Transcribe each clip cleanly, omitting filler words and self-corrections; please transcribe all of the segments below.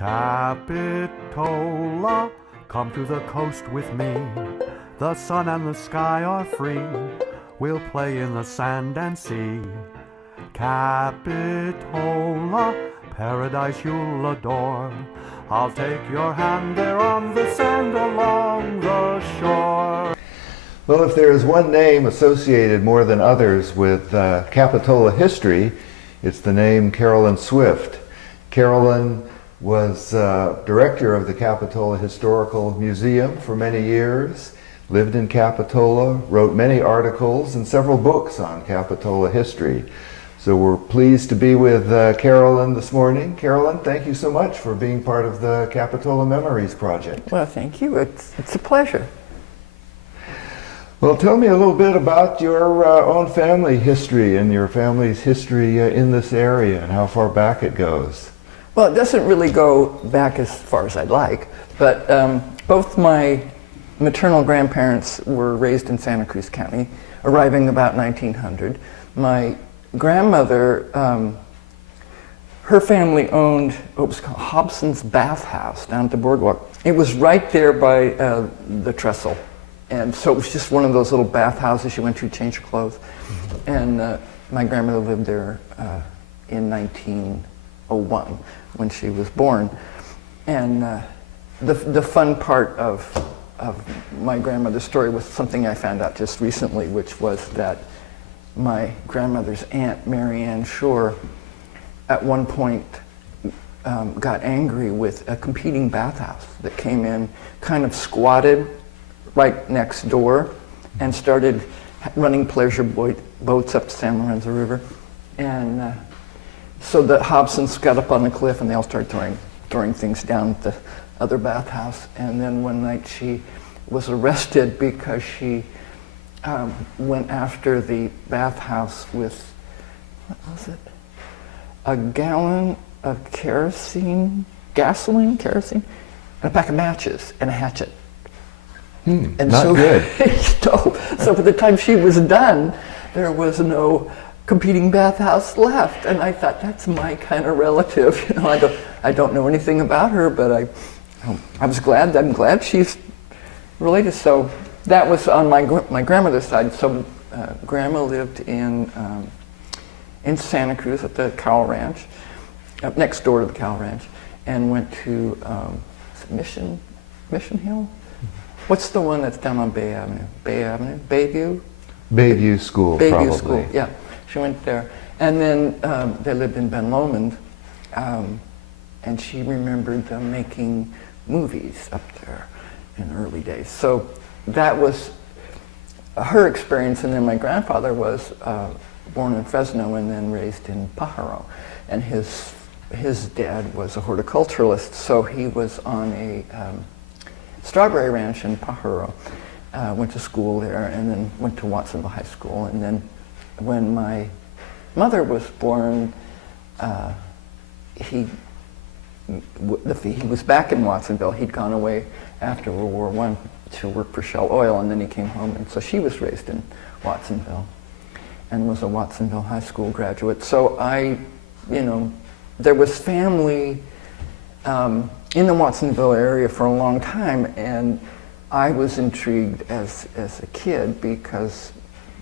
Capitola, come to the coast with me. The sun and the sky are free. We'll play in the sand and sea. Capitola, paradise you'll adore. I'll take your hand there on the sand along the shore. Well, if there is one name associated more than others with Capitola history, it's the name Carolyn Swift. Carolyn was director of the Capitola Historical Museum for many years, lived in Capitola, wrote many articles and several books on Capitola history. So we're pleased to be with Carolyn this morning. Carolyn, thank you so much for being part of the Capitola Memories Project. Well, thank you. It's a pleasure. Well, tell me a little bit about your own family history and your family's history in this area and how far back it goes. Well, it doesn't really go back as far as I'd like, but both my maternal grandparents were raised in Santa Cruz County, arriving about 1900. My grandmother, her family owned what was called Hobson's Bath House down at the boardwalk. It was right there by the trestle. And so it was just one of those little bath houses you went to change clothes. And my grandmother lived there in 1901 when she was born. And the fun part of my grandmother's story was something I found out just recently, which was that my grandmother's aunt, Mary Ann Shore, at one point got angry with a competing bathhouse that came in, kind of squatted right next door and started running pleasure boats up the San Lorenzo River. And so the Hobsons got up on the cliff and they all started throwing things down at the other bathhouse. And then one night she was arrested because she went after the bathhouse with, what was it? A gallon of gasoline, and a pack of matches and a hatchet. And not so, good. So by the time she was done, there was no competing bathhouse left. And I thought, that's my kind of relative. You know, I don't know anything about her, but I'm glad she's related. So that was on my grandmother's side. So grandma lived in Santa Cruz at the cow ranch, next door to the cow ranch, and went to Mission Hill. What's the one that's down on Bay Avenue? Bayview? Bayview School, probably. Bayview School, yeah. She went there. And then they lived in Ben Lomond, and she remembered them making movies up there in the early days. So that was her experience. And then my grandfather was born in Fresno and then raised in Pajaro. And his dad was a horticulturalist, so he was on a strawberry ranch in Pajaro, went to school there, and then went to Watsonville High School. And then when my mother was born, he was back in Watsonville. He'd gone away after World War I to work for Shell Oil, and then he came home. And so she was raised in Watsonville and was a Watsonville High School graduate. So there was family in the Watsonville area for a long time, and I was intrigued as a kid because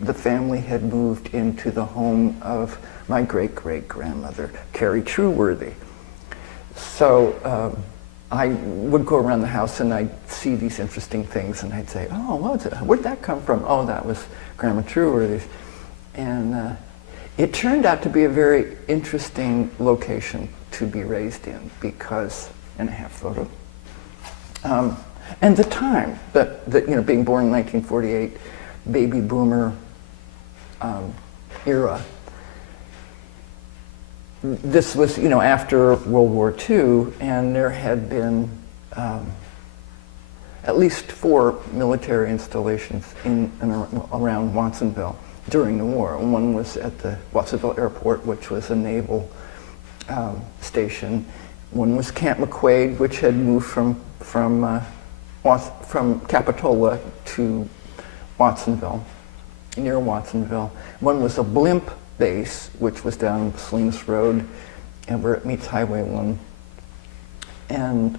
the family had moved into the home of my great-great-grandmother, Carrie Trueworthy. So I would go around the house and I'd see these interesting things and I'd say, oh, where'd that come from? Oh, that was Grandma Trueworthy's. And it turned out to be a very interesting location to be raised in because, and I have photo. And the time that being born in 1948, baby boomer era. This was, after World War II, and there had been at least 4 military installations in and around Watsonville during the war. One was at the Watsonville Airport, which was a naval station. One was Camp McQuaid, which had moved from Capitola to Watsonville, near Watsonville. One was a blimp base, which was down Salinas Road, and where it meets Highway 1. and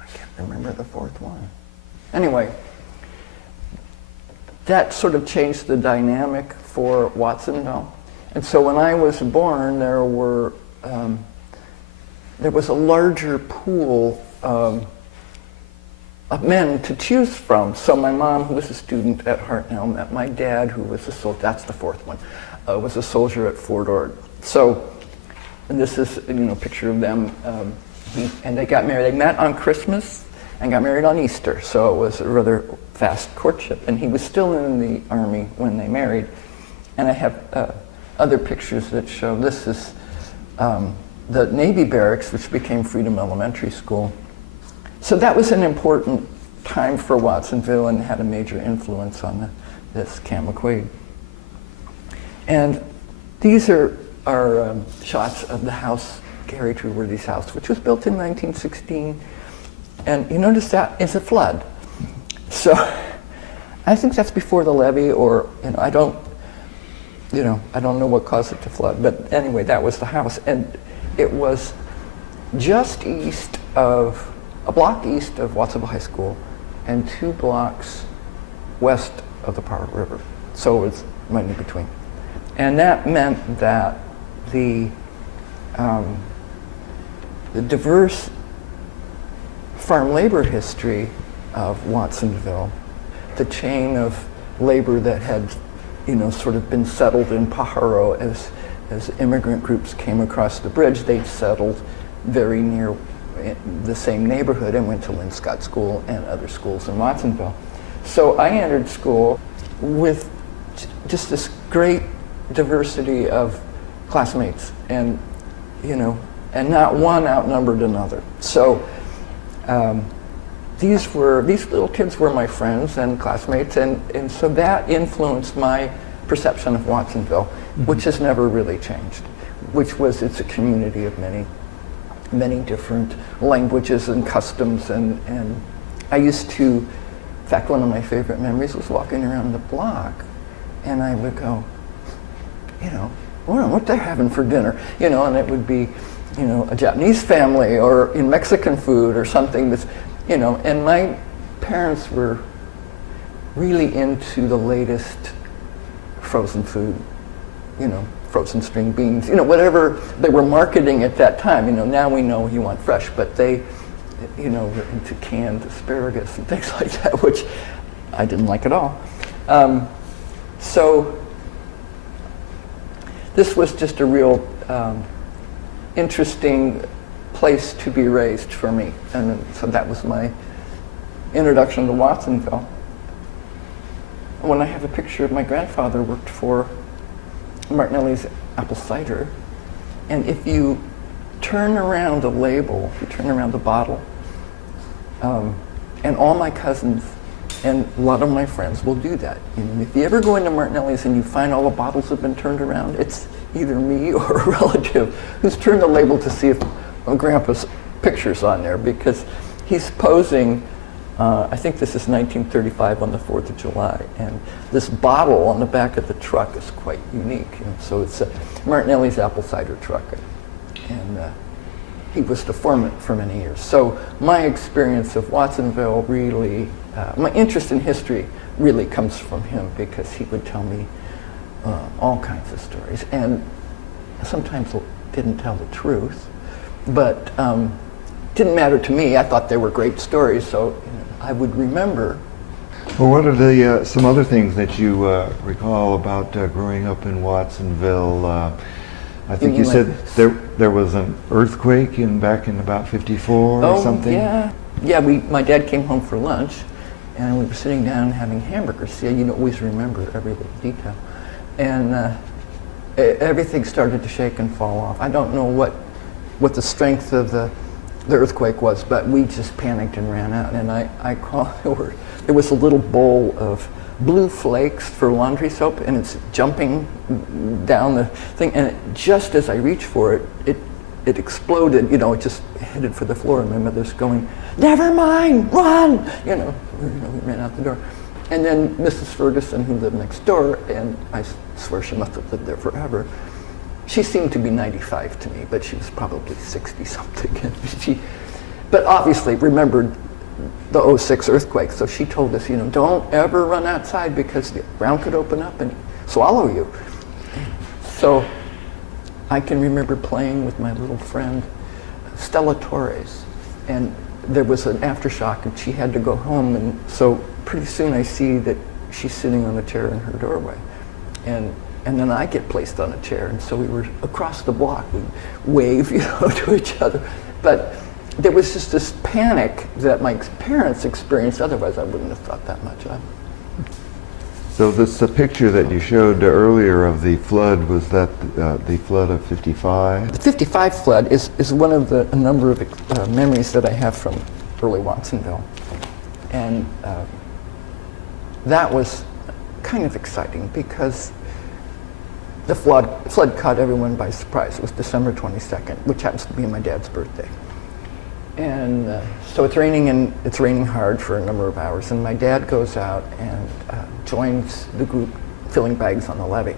I can't remember the fourth one. Anyway, that sort of changed the dynamic for Watsonville. And so when I was born, there was a larger pool of men to choose from. So my mom, who was a student at Hartnell, met my dad, who was a soldier. That's the fourth one. Was a soldier at Fort Ord. So, and this is a picture of them. And they got married. They met on Christmas and got married on Easter. So it was a rather fast courtship. And he was still in the Army when they married. And I have other pictures that show this is the Navy barracks, which became Freedom Elementary School. So that was an important time for Watsonville and had a major influence on this Cam McQuaid. And these are shots of the house, Gary Trueworthy's house, which was built in 1916. And you notice that is a flood. So I think that's before the levee, or I don't know what caused it to flood. But anyway, that was the house. And it was just a block east of Watsonville High School and 2 blocks west of the Powder River. So it was right in between. And that meant that the diverse farm labor history of Watsonville, the chain of labor that had, sort of been settled in Pajaro as immigrant groups came across the bridge, they settled very near the same neighborhood and went to Lynn Scott School and other schools in Watsonville. So I entered school with just this great diversity of classmates, and not one outnumbered another. So these little kids were my friends and classmates, and so that influenced my perception of Watsonville, which has never really changed, it's a community of many different languages and customs, and I used to, in fact, one of my favorite memories was walking around the block, and I would go, what they're having for dinner, and it would be, a Japanese family or in Mexican food or something that's, and my parents were really into the latest frozen food, frozen string beans, whatever they were marketing at that time. Now we know you want fresh, but they, were into canned asparagus and things like that, which I didn't like at all. So this was just a real interesting place to be raised for me, and so that was my introduction to Watsonville. When I have a picture of my grandfather worked for Martinelli's apple cider, and if you turn around the label, if you turn around the bottle, and all my cousins and a lot of my friends will do that. If you ever go into Martinelli's and you find all the bottles have been turned around, it's either me or a relative who's turned the label to see if Grandpa's picture's on there, because he's posing. I think this is 1935 on the 4th of July, and this bottle on the back of the truck is quite unique. So it's a Martinelli's apple cider truck, and he was the foreman for many years. So my experience of Watsonville really, my interest in history really comes from him, because he would tell me all kinds of stories, and sometimes didn't tell the truth, but didn't matter to me. I thought they were great stories, so I would remember. Well, what are some other things that you recall about growing up in Watsonville? I think you said there was an earthquake back in about '54 or something. Yeah. My dad came home for lunch, and we were sitting down having hamburgers. See, you always remember every little detail, and everything started to shake and fall off. I don't know what the strength of the earthquake was, but we just panicked and ran out. And I call there was a little bowl of blue flakes for laundry soap, and it's jumping down the thing, and just as I reached for it, it exploded. It just headed for the floor, and my mother's going, "Never mind, run!" We ran out the door. And then Mrs. Ferguson, who lived next door, and I swear she must have lived there forever, she seemed to be 95 to me, but she was probably 60-something. And she but obviously remembered the '06 earthquake. So she told us, don't ever run outside because the ground could open up and swallow you. So I can remember playing with my little friend, Stella Torres, and there was an aftershock and she had to go home, and so pretty soon I see that she's sitting on a chair in her doorway. And then I get placed on a chair, and so we were across the block, we'd wave, to each other. But there was just this panic that my parents experienced, otherwise I wouldn't have thought that much of. So this picture that you showed earlier of the flood, was that the flood of '55? The '55 flood is one of a number of memories that I have from early Watsonville. And that was kind of exciting because the flood caught everyone by surprise. It was December 22nd, which happens to be my dad's birthday. And so it's raining, and it's raining hard for a number of hours, and my dad goes out and joins the group filling bags on the levee.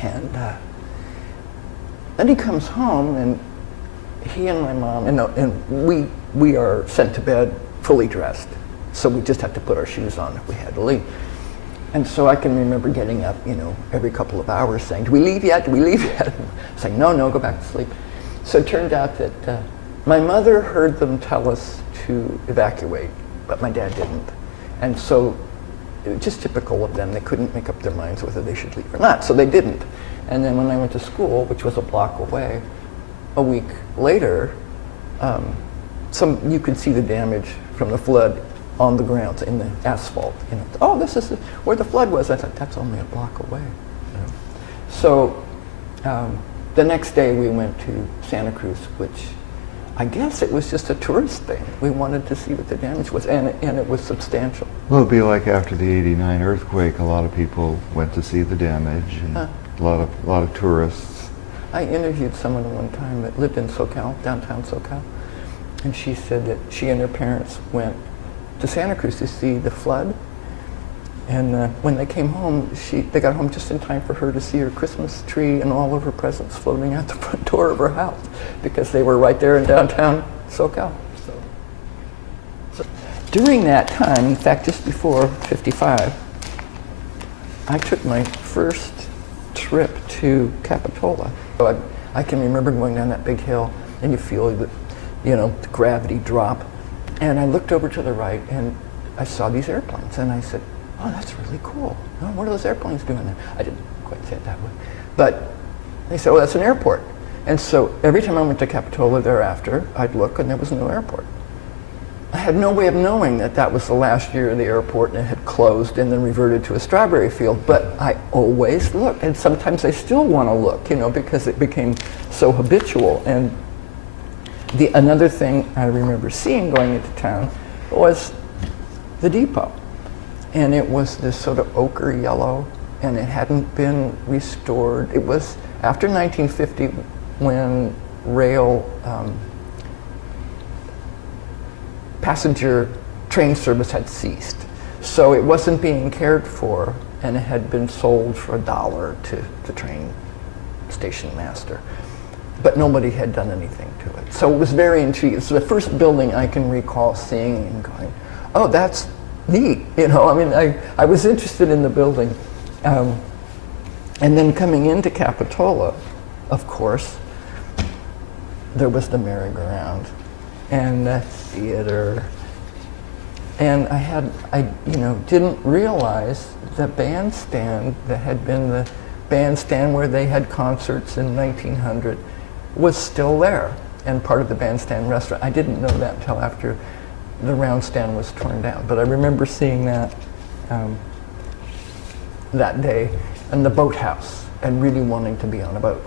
And then he comes home, and he and my mom, and we are sent to bed fully dressed, so we just have to put our shoes on if we had to leave. And so I can remember getting up, every couple of hours saying, "Do we leave yet? Do we leave yet?" Saying, "No, go back to sleep." So it turned out that my mother heard them tell us to evacuate, but my dad didn't. And so it was just typical of them. They couldn't make up their minds whether they should leave or not, so they didn't. And then when I went to school, which was a block away, a week later, you could see the damage from the flood on the ground, in the asphalt. Oh, this is where the flood was. I thought, that's only a block away. So the next day we went to Santa Cruz, which I guess it was just a tourist thing. We wanted to see what the damage was, and it was substantial. Well, it'd be like after the '89 earthquake, a lot of people went to see the damage, and a lot of tourists. I interviewed someone one time that lived in SoCal, downtown SoCal, and she said that she and her parents went to Santa Cruz to see the flood, and when they came home, they got home just in time for her to see her Christmas tree and all of her presents floating out the front door of her house, because they were right there in downtown SoCal. So during that time, in fact, just before '55, I took my first trip to Capitola. So I can remember going down that big hill, and you feel the gravity drop. And I looked over to the right, and I saw these airplanes, and I said, "Oh, that's really cool. Oh, what are those airplanes doing there?" I didn't quite say it that way. But they said, "Oh, that's an airport." And so every time I went to Capitola thereafter, I'd look, and there was no airport. I had no way of knowing that that was the last year of the airport, and it had closed and then reverted to a strawberry field. But I always looked, and sometimes I still want to look, because it became so habitual. And another thing I remember seeing going into town was the depot. And it was this sort of ochre yellow, and it hadn't been restored. It was after 1950 when rail passenger train service had ceased. So it wasn't being cared for, and it had been sold for $1 to the train station master. But nobody had done anything to it. So it was very intriguing. It's the first building I can recall seeing and going, "Oh, that's neat." I was interested in the building. And then coming into Capitola, of course, there was the merry-go-round and the theater. And I didn't realize the bandstand that had been the bandstand where they had concerts in 1900 was still there, and part of the bandstand restaurant. I didn't know that until after the round stand was torn down, but I remember seeing that that day, and the boathouse, and really wanting to be on a boat.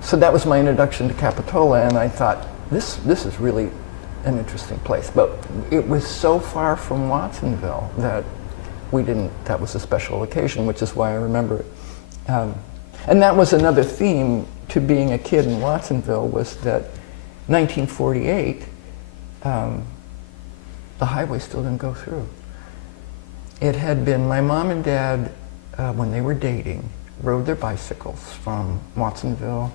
So that was my introduction to Capitola, and I thought, this is really an interesting place. But it was so far from Watsonville that that was a special occasion, which is why I remember it. And that was another theme to being a kid in Watsonville, was that 1948, the highway still didn't go through. It had been, my mom and dad, when they were dating, rode their bicycles from Watsonville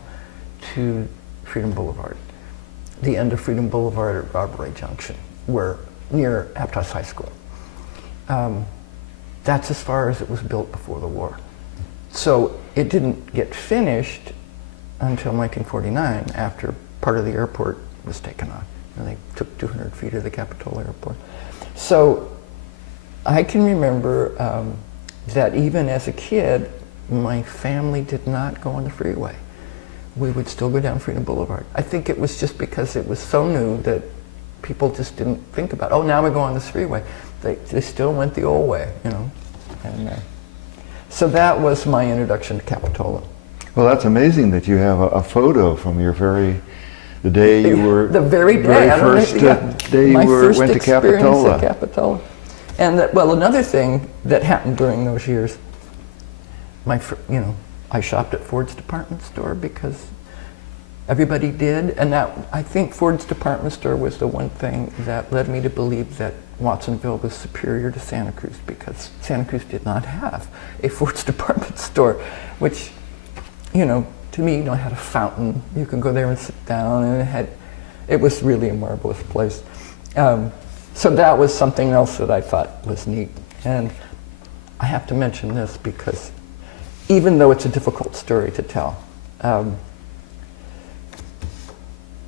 to Freedom Boulevard. the end of Freedom Boulevard at Robbery Junction, near Aptos High School. That's as far as it was built before the war. So it didn't get finished until 1949, after part of the airport was taken on. And they took 200 feet of the Capitola airport. So I can remember that even as a kid, my family did not go on the freeway. We would still go down Freedom Boulevard. I think it was just because it was so new that people just didn't think about, oh, now we go on this freeway. They still went the old way, you know. And so that was my introduction to Capitola. Well, that's amazing that you have a photo from the day you were, the very first day you went to Capitola. At Capitola. And another thing that happened during those years, I shopped at Ford's department store because everybody did, and I think Ford's department store was the one thing that led me to believe that Watsonville was superior to Santa Cruz, because Santa Cruz did not have a Ford's department store, which, to me, had a fountain. You could go there and sit down, and it was really a marvelous place. So that was something else that I thought was neat. And I have to mention this because even though it's a difficult story to tell,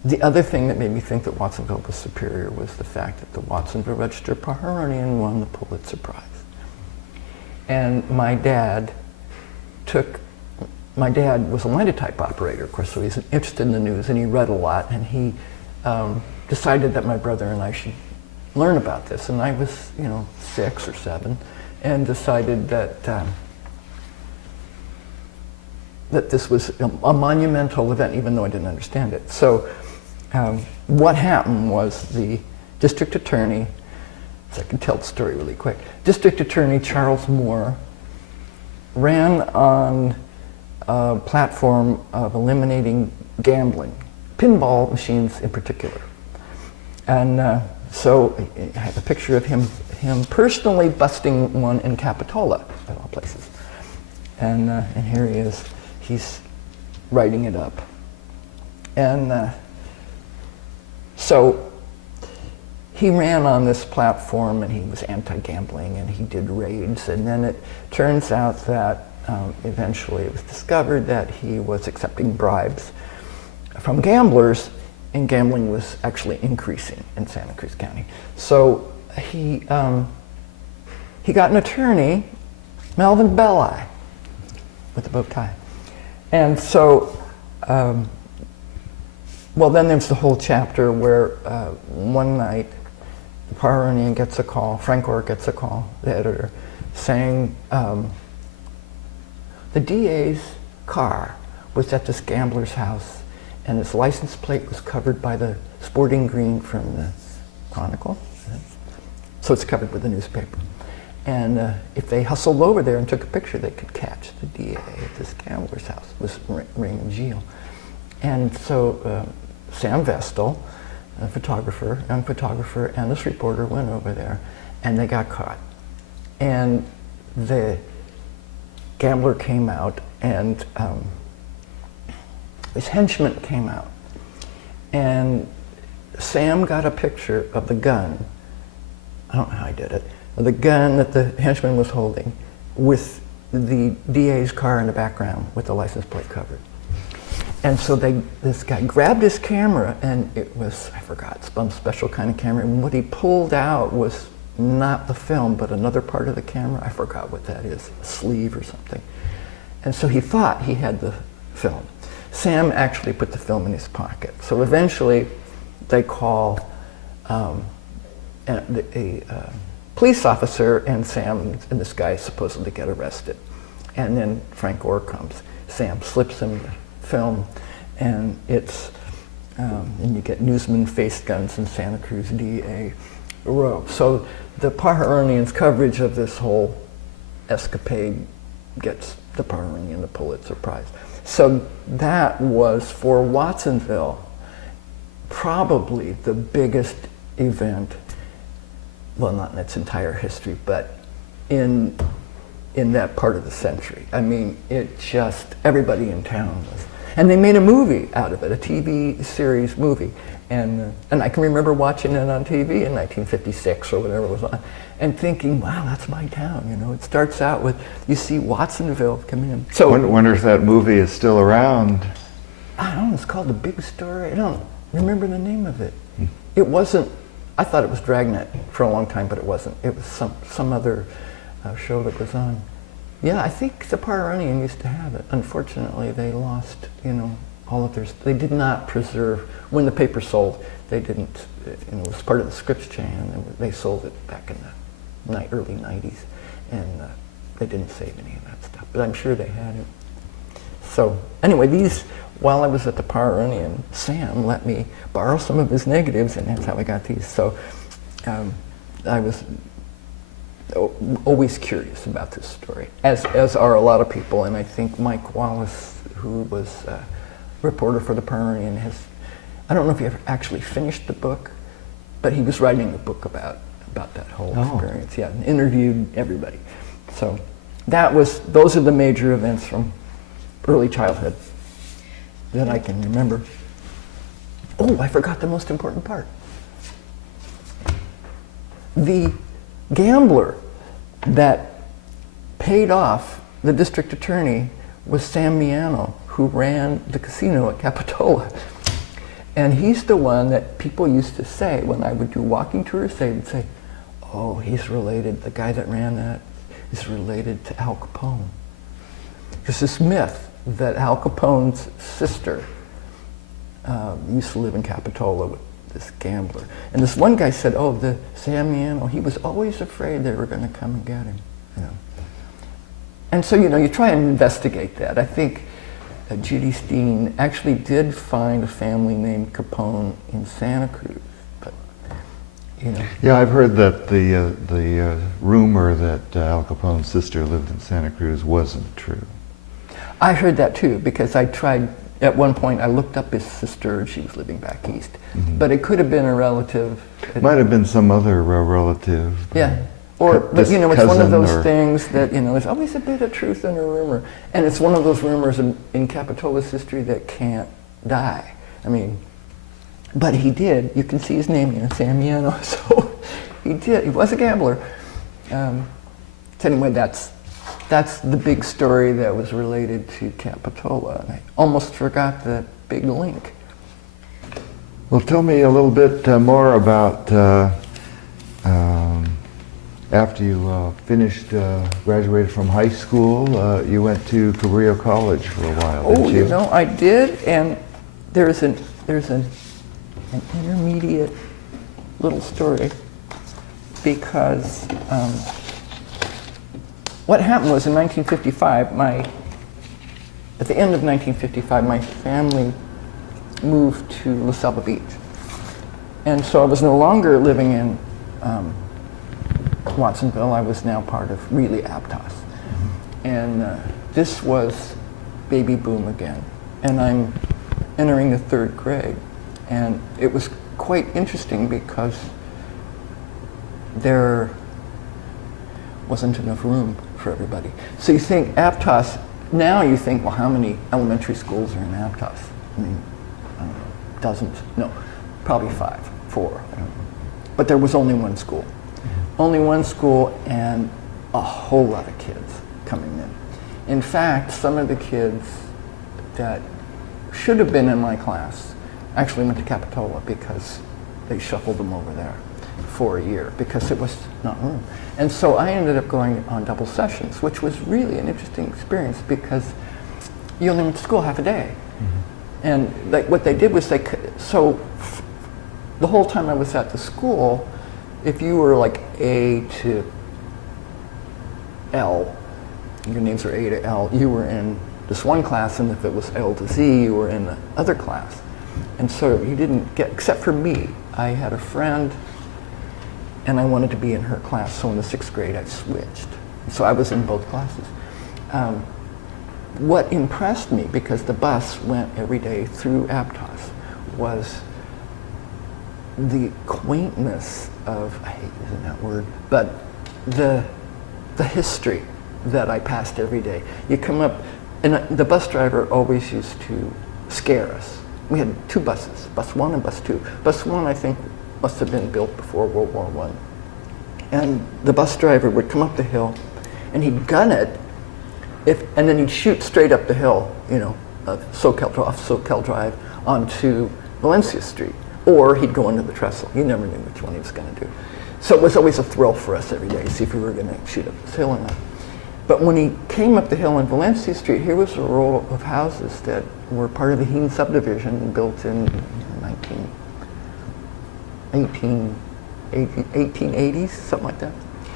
the other thing that made me think that Watsonville was superior was the fact that the Watsonville Register Pajaronian won the Pulitzer Prize. And my dad was a linotype operator, of course, so he's interested in the news, and he read a lot, and he decided that my brother and I should learn about this. And I was, 6 or 7, and decided that that this was a monumental event, even though I didn't understand it. So what happened was the district attorney, so I can tell the story really quick, District Attorney Charles Moore ran on a platform of eliminating gambling, pinball machines in particular. And so I have a picture of him personally busting one in Capitola, of all places. And here he is. He's writing it up. And so he ran on this platform, and he was anti-gambling, and he did raids. And then it turns out that eventually it was discovered that he was accepting bribes from gamblers, and gambling was actually increasing in Santa Cruz County. So he got an attorney, Melvin Belli, with a bow tie. And so, then there's the whole chapter where one night, Pajaronian gets a call, Frank Orr gets a call, the editor, saying the DA's car was at this gambler's house, and its license plate was covered by the sporting green from the Chronicle. So it's covered with the newspaper. And if they hustled over there and took a picture, they could catch the DA at this gambler's house. It was Raymond Gilles. And so Sam Vestal, a photographer, young photographer, and this reporter went over there, and they got caught. And the gambler came out, and his henchman came out. And Sam got a picture of the gun, I don't know how he did it, the gun that the henchman was holding with the DA's car in the background with the license plate covered. And so this guy grabbed his camera, and it was, I forgot, some special kind of camera, and what he pulled out was not the film, but another part of the camera. I forgot what that is, a sleeve or something. And so he thought he had the film. Sam actually put the film in his pocket. So eventually they call a police officer, and Sam and this guy supposedly get arrested. And then Frank Orr comes. Sam slips him the film, and it's, and you get newsman face guns in Santa Cruz DA row. So the Pajaronian's coverage of this whole escapade gets the Pajaronian the Pulitzer Prize. So that was, for Watsonville, probably the biggest event, well, not in its entire history, but in that part of the century. I mean, it just, everybody in town was, And they made a movie out of it, a TV series movie. And I can remember watching it on TV in 1956 or whatever it was on, and thinking, wow, that's my town, you know. It starts out with, you see Watsonville coming in. So I wonder if that movie is still around. I don't know, it's called The Big Story. I don't remember the name of it. It wasn't, I thought it was Dragnet for a long time, but it wasn't. It was some other show that was on. Yeah, I think the Pajaronian used to have it. Unfortunately, they lost, you know, all of their, they did not preserve, when the paper sold, they didn't, you know, it was part of the Scripps chain, and they sold it back in the early 90s, and they didn't save any of that stuff, but I'm sure they had it. So anyway, these, while I was at the Pajaronian, Sam let me borrow some of his negatives, and that's how I got these. So I was always curious about this story, as are a lot of people, and I think Mike Wallace, who was a reporter for the Pajaronian, has, I don't know if he ever actually finished the book, but he was writing a book about that whole experience, yeah, and interviewed everybody. So those are the major events from early childhood that I can remember. Oh, I forgot the most important part. The gambler that paid off the district attorney was Sam Miano, who ran the casino at Capitola. And he's the one that people used to say, when I would do walking tours, they would say, oh, he's related, the guy that ran that is related to Al Capone. There's this myth that Al Capone's sister used to live in Capitola with this gambler. And this one guy said, oh, the Sam Miano, he was always afraid they were going to come and get him. You know. And so, you know, you try and investigate that. I think Judy Steen actually did find a family named Capone in Santa Cruz, but, you know. Yeah, I've heard that the rumor that Al Capone's sister lived in Santa Cruz wasn't true. I heard that too, because I tried, at one point I looked up his sister, and she was living back east. Mm-hmm. But it could have been a relative. It might have been some other relative. Yeah. Or, but you know, it's one of those things that, you know, there's always a bit of truth in a rumor. And it's one of those rumors in Capitola's history that can't die. I mean, but he did. You can see his name here, Sam Miano. So he did. He was a gambler. So anyway, that's the big story that was related to Capitola. And I almost forgot that big link. Well, tell me a little bit more about after you graduated from high school, you went to Cabrillo College for a while, didn't you? You know, I did, and there's an intermediate little story, because what happened was in 1955, at the end of 1955, my family moved to Selva Beach. And so I was no longer living in Watsonville. I was now part of really Aptos. And this was baby boom again. And I'm entering the third grade. And it was quite interesting because there wasn't enough room for everybody. So you think Aptos, now you think, well, how many elementary schools are in Aptos? I mean, I don't know, dozens? No, probably 4, I don't know. But there was only one school. Only one school and a whole lot of kids coming in. In fact, some of the kids that should have been in my class actually went to Capitola because they shuffled them over there for a year because it was not room. And so I ended up going on double sessions, which was really an interesting experience because you only went to school half a day. Mm-hmm. And like what they did was the whole time I was at the school, if you were like A to L, your names are A to L, you were in this one class, and if it was L to Z, you were in the other class. And so you didn't get, except for me, I had a friend and I wanted to be in her class, so in the 6th grade I switched. So I was in both classes. What impressed me, because the bus went every day through Aptos, was the quaintness of, I hate using that word, but the history that I passed every day. You come up, And the bus driver always used to scare us. We had 2 buses, bus 1 and bus 2. Bus 1, I think, must have been built before World War I. And the bus driver would come up the hill, and he'd gun it, and then he'd shoot straight up the hill, off Soquel Drive, onto Valencia Street. Or he'd go into the trestle. You never knew which one he was going to do. So it was always a thrill for us every day to see if we were going to shoot up this hill or not. But when he came up the hill on Valencia Street, here was a row of houses that were part of the Heen subdivision built in 1880s, something like that.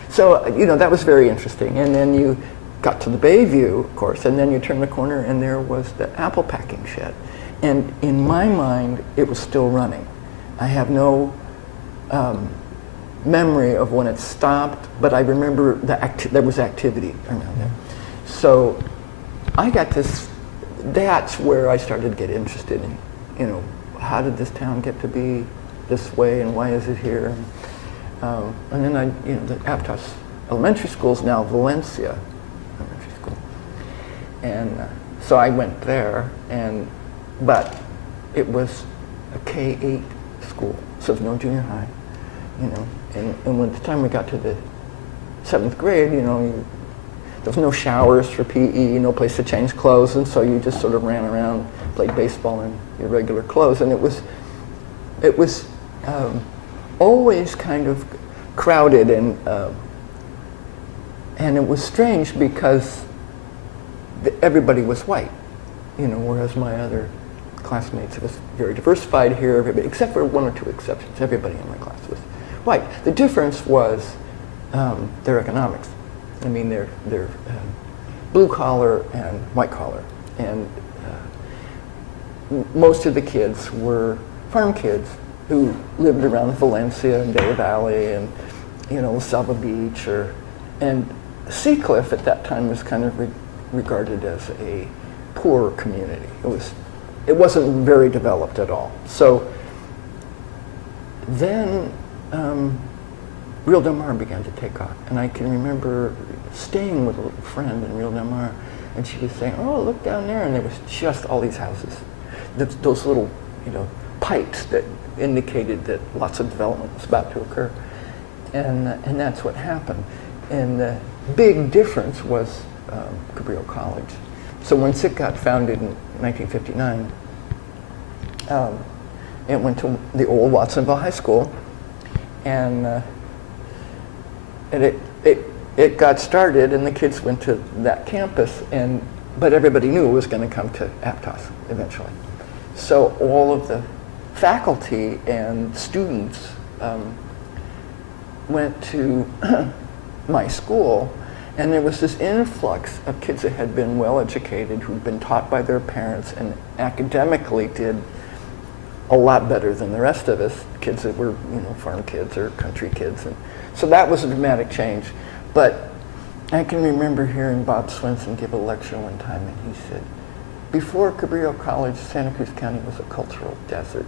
So, that was very interesting. And then you got to the Bayview, of course, and then you turned the corner and there was the apple packing shed. And in my mind, it was still running. I have no memory of when it stopped, but I remember there was activity around there. So I got this, that's where I started to get interested in, how did this town get to be this way and why is it here? And then the Aptos Elementary School is now Valencia Elementary School. And so I went there, but it was a K-8 school, so there's no junior high, And when the time we got to the 7th grade, there was no showers for PE, no place to change clothes, and so you just sort of ran around, played baseball in your regular clothes, and it was always kind of crowded, and it was strange because everybody was white, whereas my other classmates, it was very diversified here, everybody, except for 1 or 2 exceptions, everybody in my class was white. The difference was their economics. I mean, they're blue collar and white collar, and most of the kids were farm kids who lived around Valencia and Dale Valley and Selva Beach, and Seacliff at that time was kind of regarded as a poor community. It wasn't very developed at all. So then Rio Del Mar began to take off, and I can remember staying with a little friend in Rio Del Mar, and she was saying, "Oh, look down there," and there was just all these houses, those little pipes that indicated that lots of development was about to occur, and that's what happened. And the big difference was Cabrillo College. So when SIT got founded in 1959, it went to the old Watsonville High School, and it got started, and the kids went to that campus, but everybody knew it was going to come to Aptos eventually. So all of the faculty and students went to my school, and there was this influx of kids that had been well educated, who'd been taught by their parents, and academically did a lot better than the rest of us, kids that were farm kids or country kids. And so that was a dramatic change. But I can remember hearing Bob Swenson give a lecture one time, and he said, before Cabrillo College, Santa Cruz County was a cultural desert.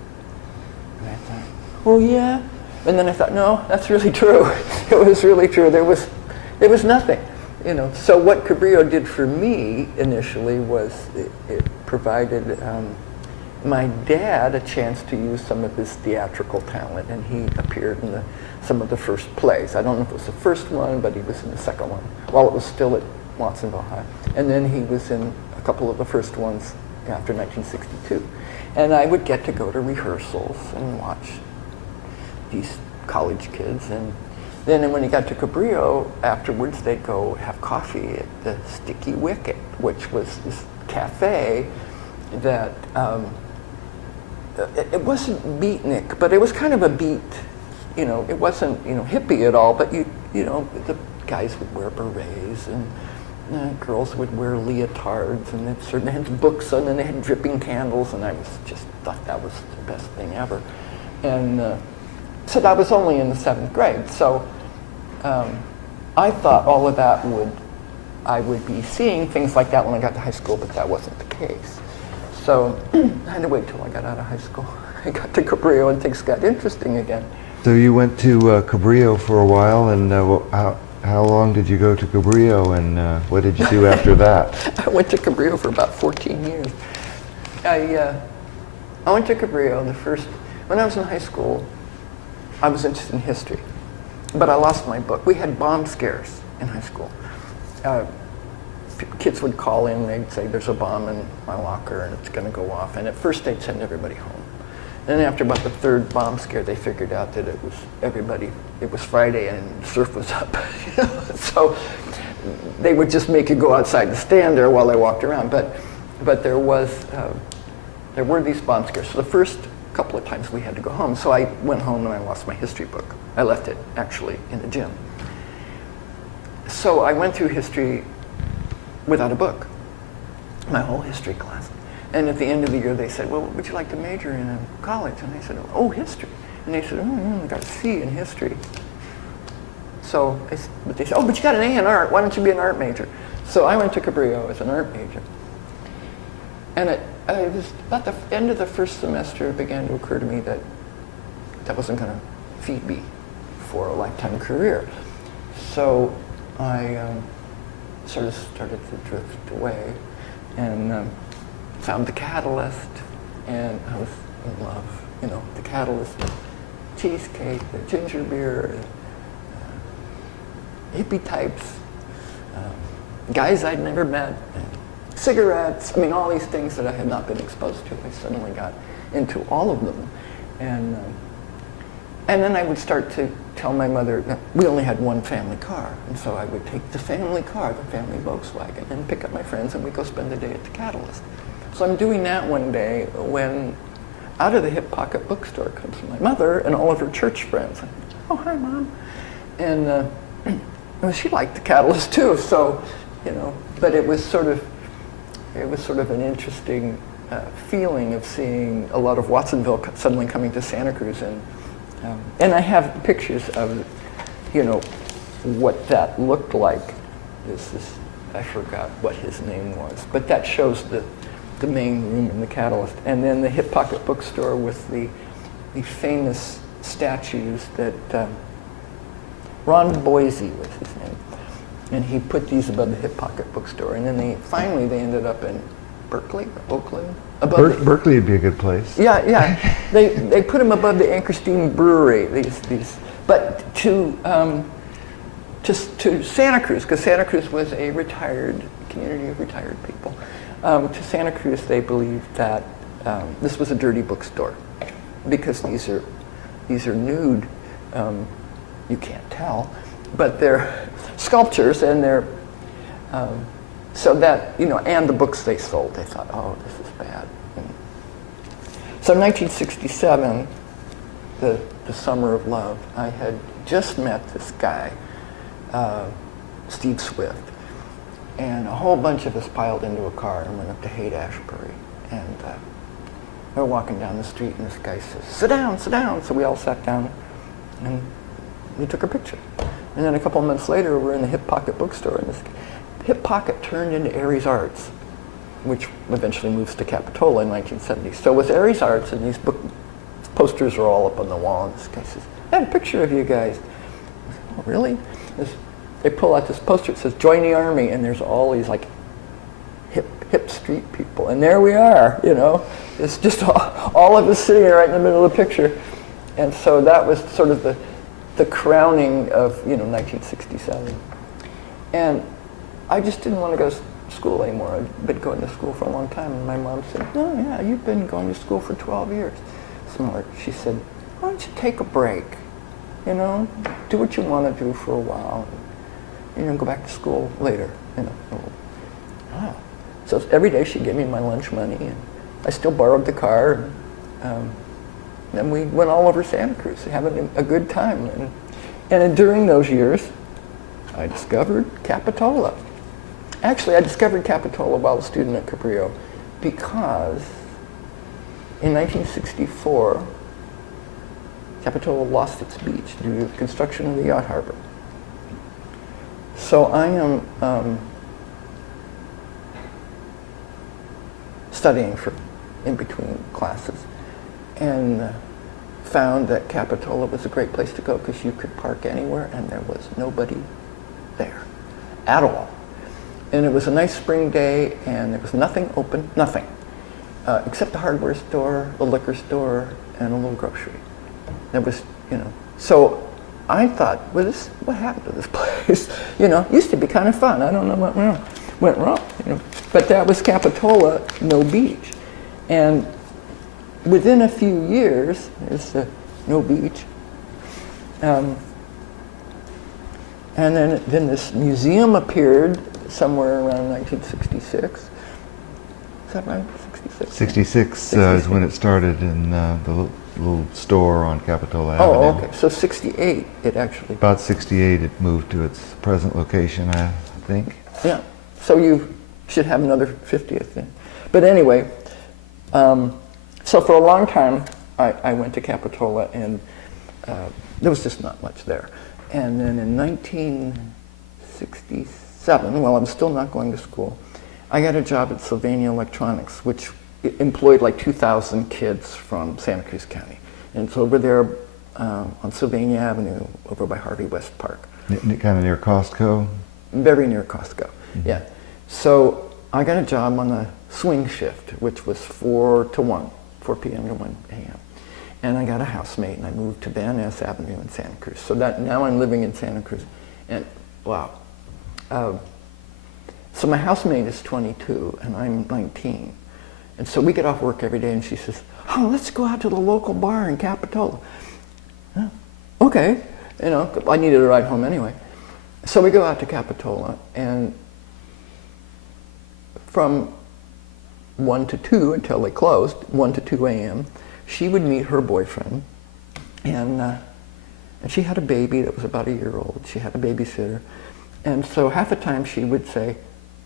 And I thought, oh yeah? And then I thought, no, that's really true. It was really true. There was nothing, So what Cabrillo did for me initially was it provided my dad a chance to use some of his theatrical talent, and he appeared in some of the first plays. I don't know if it was the first one, but he was in the second one while it was still at Watsonville High. And then he was in a couple of the first ones after 1962. And I would get to go to rehearsals and watch these college kids. And then when he got to Cabrillo, afterwards they'd go have coffee at the Sticky Wicket, which was this cafe that it wasn't beatnik, but it was kind of a beat. It wasn't hippie at all, but the guys would wear berets and girls would wear leotards, and they had books on, and they had dripping candles, and I just thought that was the best thing ever. And so that was only in the 7th grade. So I thought all of that I would be seeing things like that when I got to high school, but that wasn't the case. So I had to wait till I got out of high school. I got to Cabrillo and things got interesting again. So you went to Cabrillo for a while, and how long did you go to Cabrillo, and what did you do after that? I went to Cabrillo for about 14 years. I went to Cabrillo when I was in high school. I was interested in history, but I lost my book. We had bomb scares in high school. Kids would call in, they'd say, there's a bomb in my locker and it's going to go off. And at first they'd send everybody home. And then after about the third bomb scare, they figured out that it was Friday and the surf was up. So they would just make you go outside and stand there while they walked around. But there were these bomb scares. So the first couple of times we had to go home. So I went home and I lost my history book. I left it actually in the gym. So I went through history without a book, my whole history class. And at the end of the year, they said, well, what would you like to major in college? And I said, oh, history. And they said, I got a C in history. So, but they said, oh, but you got an A in art. Why don't you be an art major? So I went to Cabrillo as an art major. And it was about the end of the first semester, it began to occur to me that that wasn't going to feed me for a lifetime career. So I sort of started to drift away and found the Catalyst, and I was in love. You know, the Catalyst, the cheesecake, the ginger beer, hippie types, guys I'd never met, cigarettes. I mean, all these things that I had not been exposed to. I suddenly got into all of them, and then I would start to tell my mother that we only had one family car, and so I would take the family car, the family Volkswagen, and pick up my friends, and we'd go spend the day at the Catalyst. So I'm doing that one day when out of the hip pocket bookstore comes my mother and all of her church friends. Oh, hi, Mom. And well, she liked the Catalyst too, so, you know, but it was sort of an interesting feeling of seeing a lot of Watsonville suddenly coming to Santa Cruz, and I have pictures of, you know, what that looked like. I forgot what his name was, but that shows the main room in the Catalyst, and then the hip pocket bookstore with the famous statues that Ron Boise was his name, and he put these above the hip pocket bookstore, and then they ended up in Berkeley or Oakland. Berkeley would be a good place. Yeah. They put them above the Ankerstein Brewery. But to Santa Cruz, because Santa Cruz was a retired community of retired people. To Santa Cruz, they believed that this was a dirty bookstore because these are nude. You can't tell, but they're sculptures, and they're so that, you know, and the books they sold. They thought, oh, this is bad. So in 1967, the summer of love, I had just met this guy, Steve Swift, and a whole bunch of us piled into a car and went up to Haight-Ashbury. And we were walking down the street, and this guy says, sit down, sit down. So we all sat down, and we took a picture. And then a couple of months later, we're in the Hip Pocket bookstore, and this Hip Pocket turned into Aries Arts, which eventually moves to Capitola in 1970. So with Aries Arts, and these book posters are all up on the wall, and this guy says, I have a picture of you guys. I said, oh, really? They pull out this poster, it says, join the Army, and there's all these like hip street people. And there we are, you know. It's just all of us sitting right in the middle of the picture. And so that was sort of the crowning of, you know, 1967. And I just didn't want to go to school anymore. I'd been going to school for a long time, and my mom said, oh yeah, you've been going to school for 12 years. Smart. She said, why don't you take a break? You know, do what you want to do for a while, and, you know, go back to school later. You know. Oh. So every day she'd give me my lunch money, and I still borrowed the car, and we went all over Santa Cruz, having a good time. And during those years, I discovered Capitola. Actually, I discovered Capitola while a student at Cabrillo, because in 1964, Capitola lost its beach due to the construction of the yacht harbor. So I am studying for in between classes, and found that Capitola was a great place to go because you could park anywhere and there was nobody there at all. And it was a nice spring day, and there was nothing open, nothing, except the hardware store, the liquor store, and a little grocery. There was, so I thought, well, what happened to this place? Used to be kind of fun. I don't know what went wrong. But that was Capitola, no beach. And within a few years, there's the no beach. And then this museum appeared somewhere around 1966. Is that right? 66? 66 is when it started in the little store on Capitola Avenue. Oh, okay. So 68, it actually... About 68, it moved to its present location, I think. Yeah. So you should have another 50th then. But anyway, so for a long time, I went to Capitola, and there was just not much there. And then in 1967, while I was still not going to school, I got a job at Sylvania Electronics, which employed like 2,000 kids from Santa Cruz County. And it's over there on Sylvania Avenue, over by Harvey West Park. Kind of near Costco? Very near Costco, yeah. So I got a job on the swing shift, which was 4 p.m. to 1 a.m. And I got a housemate, and I moved to Van Ness Avenue in Santa Cruz. So that now I'm living in Santa Cruz, and wow. So my housemate is 22, and I'm 19. And so we get off work every day, and she says, "Oh, let's go out to the local bar in Capitola." Oh, okay, I needed a ride home anyway. So we go out to Capitola, and from 1 to 2 until they closed, 1 to 2 a.m., she would meet her boyfriend, and she had a baby that was about a year old. She had a babysitter, and so half the time she would say,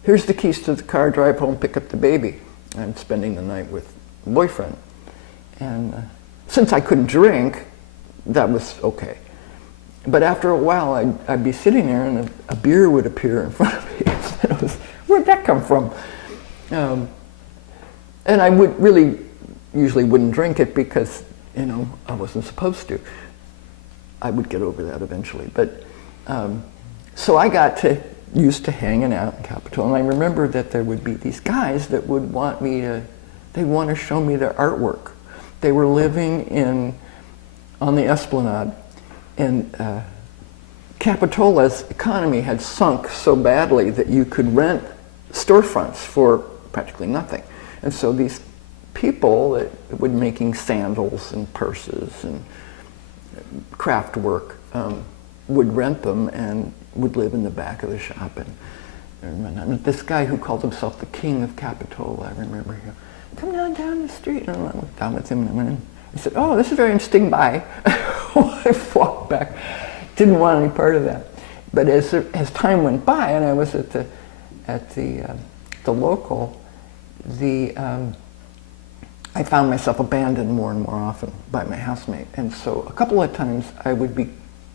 "Here's the keys to the car, drive home, pick up the baby." I'm spending the night with the boyfriend. And since I couldn't drink, that was okay. But after a while, I'd be sitting there, and a beer would appear in front of me. And it was, where'd that come from? And I would usually wouldn't drink it because, I wasn't supposed to. I would get over that eventually. But so I got used to hanging out in Capitola, and I remember that there would be these guys that would want to show me their artwork. They were living on the Esplanade, and Capitola's economy had sunk so badly that you could rent storefronts for practically nothing. And so these people that were making sandals and purses and craft work would rent them and would live in the back of the shop. And this guy who called himself the King of Capitola, I remember him, "Come down the street." And I went down with him, and I went in. I said, "Oh, this is very interesting, bye." I walked back. Didn't want any part of that. But as time went by, and I was at the local, I found myself abandoned more and more often by my housemate. And so a couple of times I would be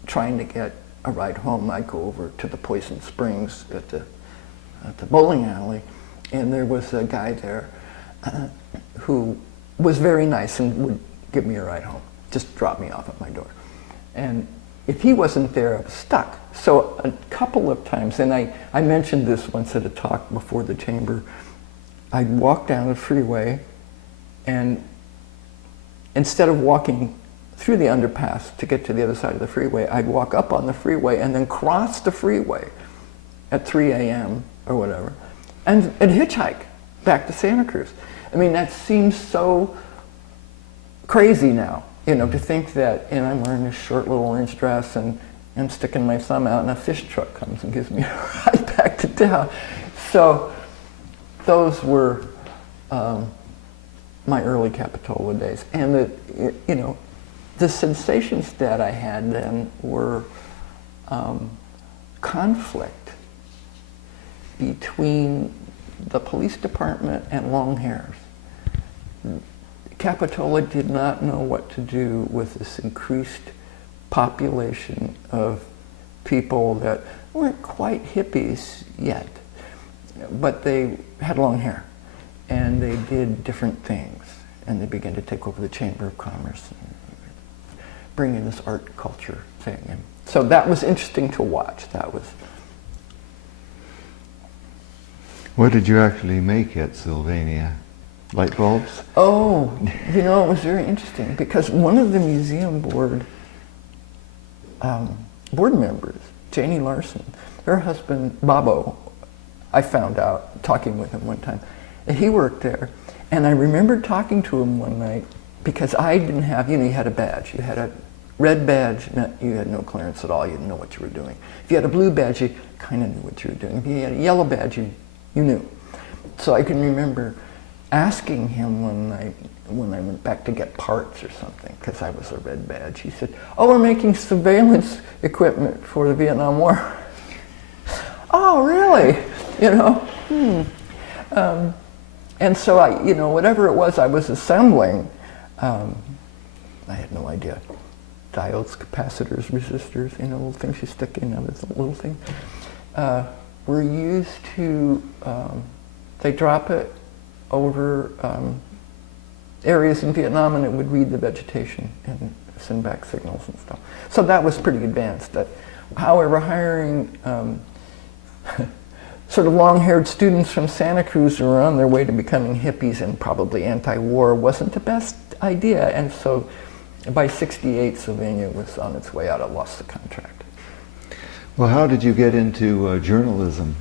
trying to get a ride home. I'd go over to the Poison Springs at the bowling alley, and there was a guy there who was very nice and would give me a ride home, just drop me off at my door. And if he wasn't there, I was stuck. So a couple of times, and I mentioned this once at a talk before the chamber, I'd walk down the freeway, and instead of walking through the underpass to get to the other side of the freeway, I'd walk up on the freeway and then cross the freeway at 3 a.m. or whatever, and hitchhike back to Santa Cruz. I mean, that seems so crazy now, to think that, I'm wearing this short little orange dress and I'm sticking my thumb out, and a fish truck comes and gives me a ride back to town. So those were my early Capitola days, and the sensations that I had then were conflict between the police department and long hairs. Capitola did not know what to do with this increased population of people that weren't quite hippies yet, but they had long hair, and they did different things, and they began to take over the Chamber of Commerce and bring in this art culture thing. And so that was interesting to watch. That was What did you actually make at Sylvania? Light bulbs? Oh, you know, it was very interesting because one of the museum board members, Janie Larson, her husband, Bobo, I found out talking with him one time, and he worked there. And I remember talking to him one night because I didn't have, you know, you had a badge. You had a red badge, meant you had no clearance at all, you didn't know what you were doing. If you had a blue badge, you kind of knew what you were doing. If you had a yellow badge, you knew. So I can remember asking him one night when I went back to get parts or something, because I was a red badge, he said, "Oh, we're making surveillance equipment for the Vietnam War." Oh, really? You know? And so I, you know, whatever it was I was assembling, I had no idea. Diodes, capacitors, resistors, you know, little things you stick in, this little thing, were used to, they drop it over areas in Vietnam and it would read the vegetation and send back signals and stuff. So that was pretty advanced. However, hiring sort of long-haired students from Santa Cruz who were on their way to becoming hippies and probably anti-war wasn't the best idea. And so by '68, Sylvania was on its way out. I lost the contract. Well, how did you get into journalism?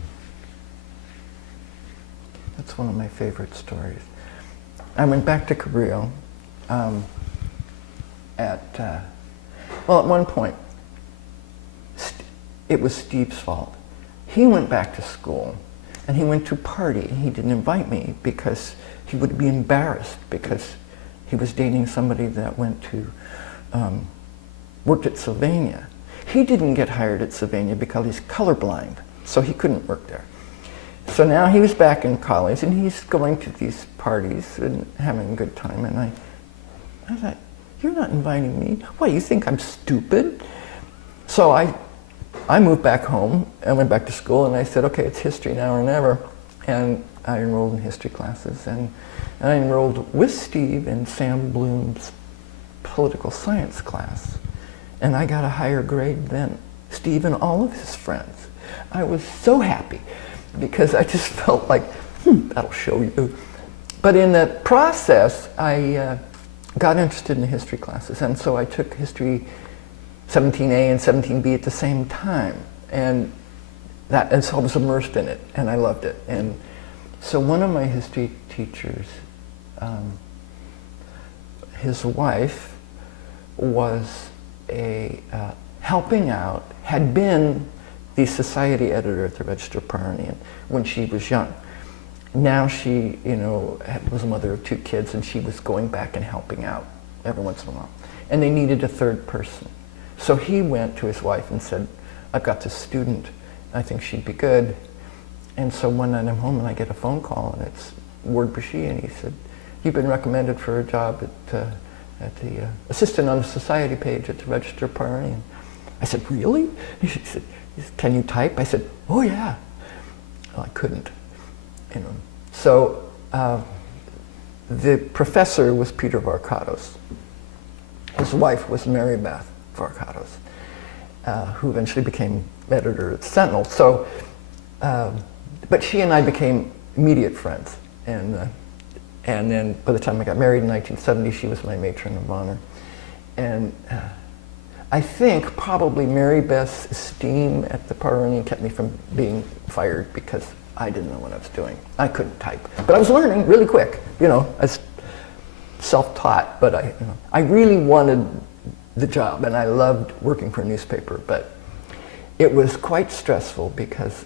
That's one of my favorite stories. I went back to Cabrillo at one point, it was Steve's fault. He went back to school and he went to a party and he didn't invite me because he would be embarrassed because he was dating somebody that went to, worked at Sylvania. He didn't get hired at Sylvania because he's colorblind, so he couldn't work there. So now he was back in college and he's going to these parties and having a good time, and I thought, "You're not inviting me? What, you think I'm stupid?" So I moved back home and went back to school and I said, "Okay, it's history now or never." And I enrolled in history classes and I enrolled with Steve in Sam Bloom's political science class. And I got a higher grade than Steve and all of his friends. I was so happy because I just felt like, that'll show you. But in the process, I got interested in the history classes. And so I took history 17A and 17B at the same time. And so I was immersed in it and I loved it. And so one of my history teachers, his wife was helping out, had been the society editor at the Register Pajaronian when she was young. Now she, was a mother of 2 kids and she was going back and helping out every once in a while. And they needed a third person. So he went to his wife and said, "I've got this student, I think she'd be good." And so one night I'm home and I get a phone call and it's Ward Bashir, and he said, "You've been recommended for a job at the assistant on the society page at the Register Pajaronian." I said, "Really?" He said, "Can you type?" I said, "Oh yeah." Well, I couldn't. So the professor was Peter Varkatos. His wife was Mary Beth Varkatos, who eventually became editor at Sentinel. So, but she and I became immediate friends. And then by the time I got married in 1970, she was my matron of honor. And I think probably Mary Beth's esteem at the Pajaronian kept me from being fired because I didn't know what I was doing. I couldn't type. But I was learning really quick. I was self-taught, but I really wanted the job and I loved working for a newspaper, but it was quite stressful because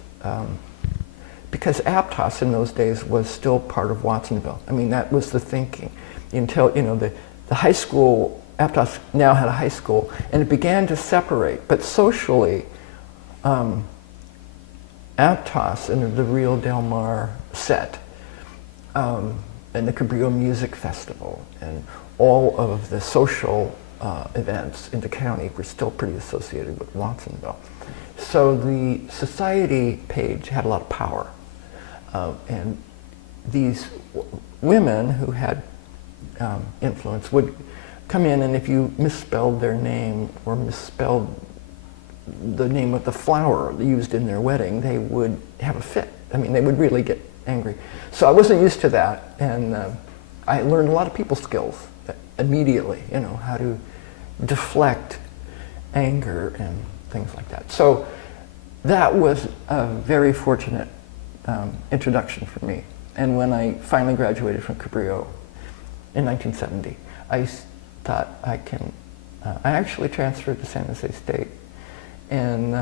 Aptos in those days was still part of Watsonville. I mean, that was the thinking until, the high school, Aptos now had a high school, and it began to separate. But socially, Aptos and the Rio Del Mar set, and the Cabrillo Music Festival, and all of the social events in the county were still pretty associated with Watsonville. So the society page had a lot of power. And these women who had influence would come in, and if you misspelled their name or misspelled the name of the flower used in their wedding, they would have a fit. I mean, they would really get angry. So I wasn't used to that, and I learned a lot of people skills immediately, you know, how to deflect anger and things like that. So that was a very fortunate introduction for me. And when I finally graduated from Cabrillo in 1970, I thought I actually transferred to San Jose State. And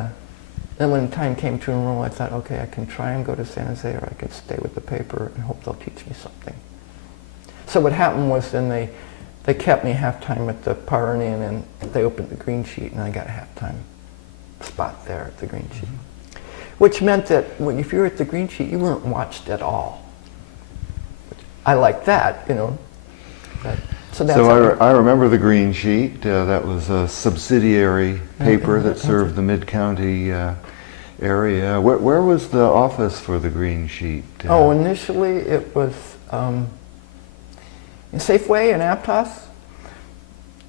then when the time came to enroll, I thought, okay, I can try and go to San Jose, or I can stay with the paper and hope they'll teach me something. So what happened was then they kept me half-time at the Pajaronian, and they opened the green sheet, and I got a half-time spot there at the green sheet. Which meant that if you were at the green sheet, you weren't watched at all. I liked that, you know. So I remember the green sheet. That was a subsidiary paper that served the Mid-County area. Where was the office for the green sheet? Initially it was in Safeway in Aptos.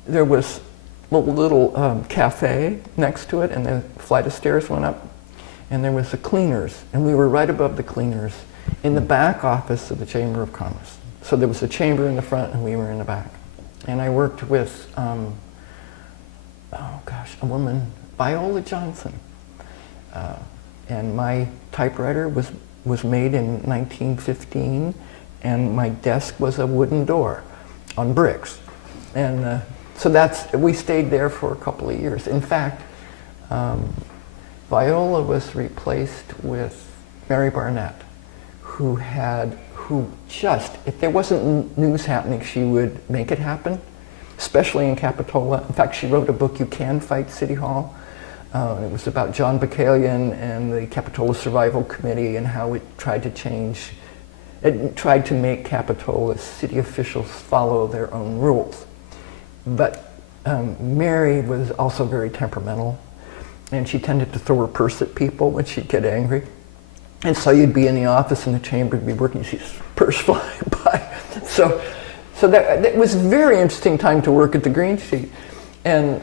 There was a little cafe next to it, and the flight of stairs went up. And there was the cleaners, and we were right above the cleaners in the back office of the Chamber of Commerce. So there was a chamber in the front, and we were in the back. And I worked with, a woman, Viola Johnson. And my typewriter was made in 1915, and my desk was a wooden door on bricks. And so we stayed there for a couple of years. In fact, Viola was replaced with Mary Barnett, who just, if there wasn't news happening, she would make it happen, especially in Capitola. In fact, she wrote a book, You Can Fight City Hall. It was about John Bacalian and the Capitola Survival Committee and how it tried to make Capitola city officials follow their own rules. But Mary was also very temperamental, and she tended to throw her purse at people when she'd get angry. And so you'd be in the office in the chamber, you'd be working, you see this purse flying by. So that was a very interesting time to work at the green sheet. And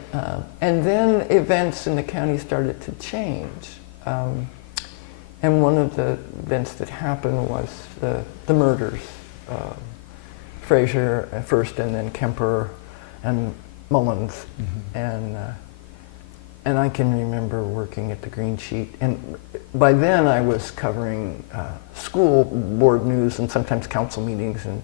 then events in the county started to change. And one of the events that happened was the murders. Frazier at first, and then Kemper and Mullins. Mm-hmm. And I can remember working at the green sheet. And by then I was covering school board news and sometimes council meetings. And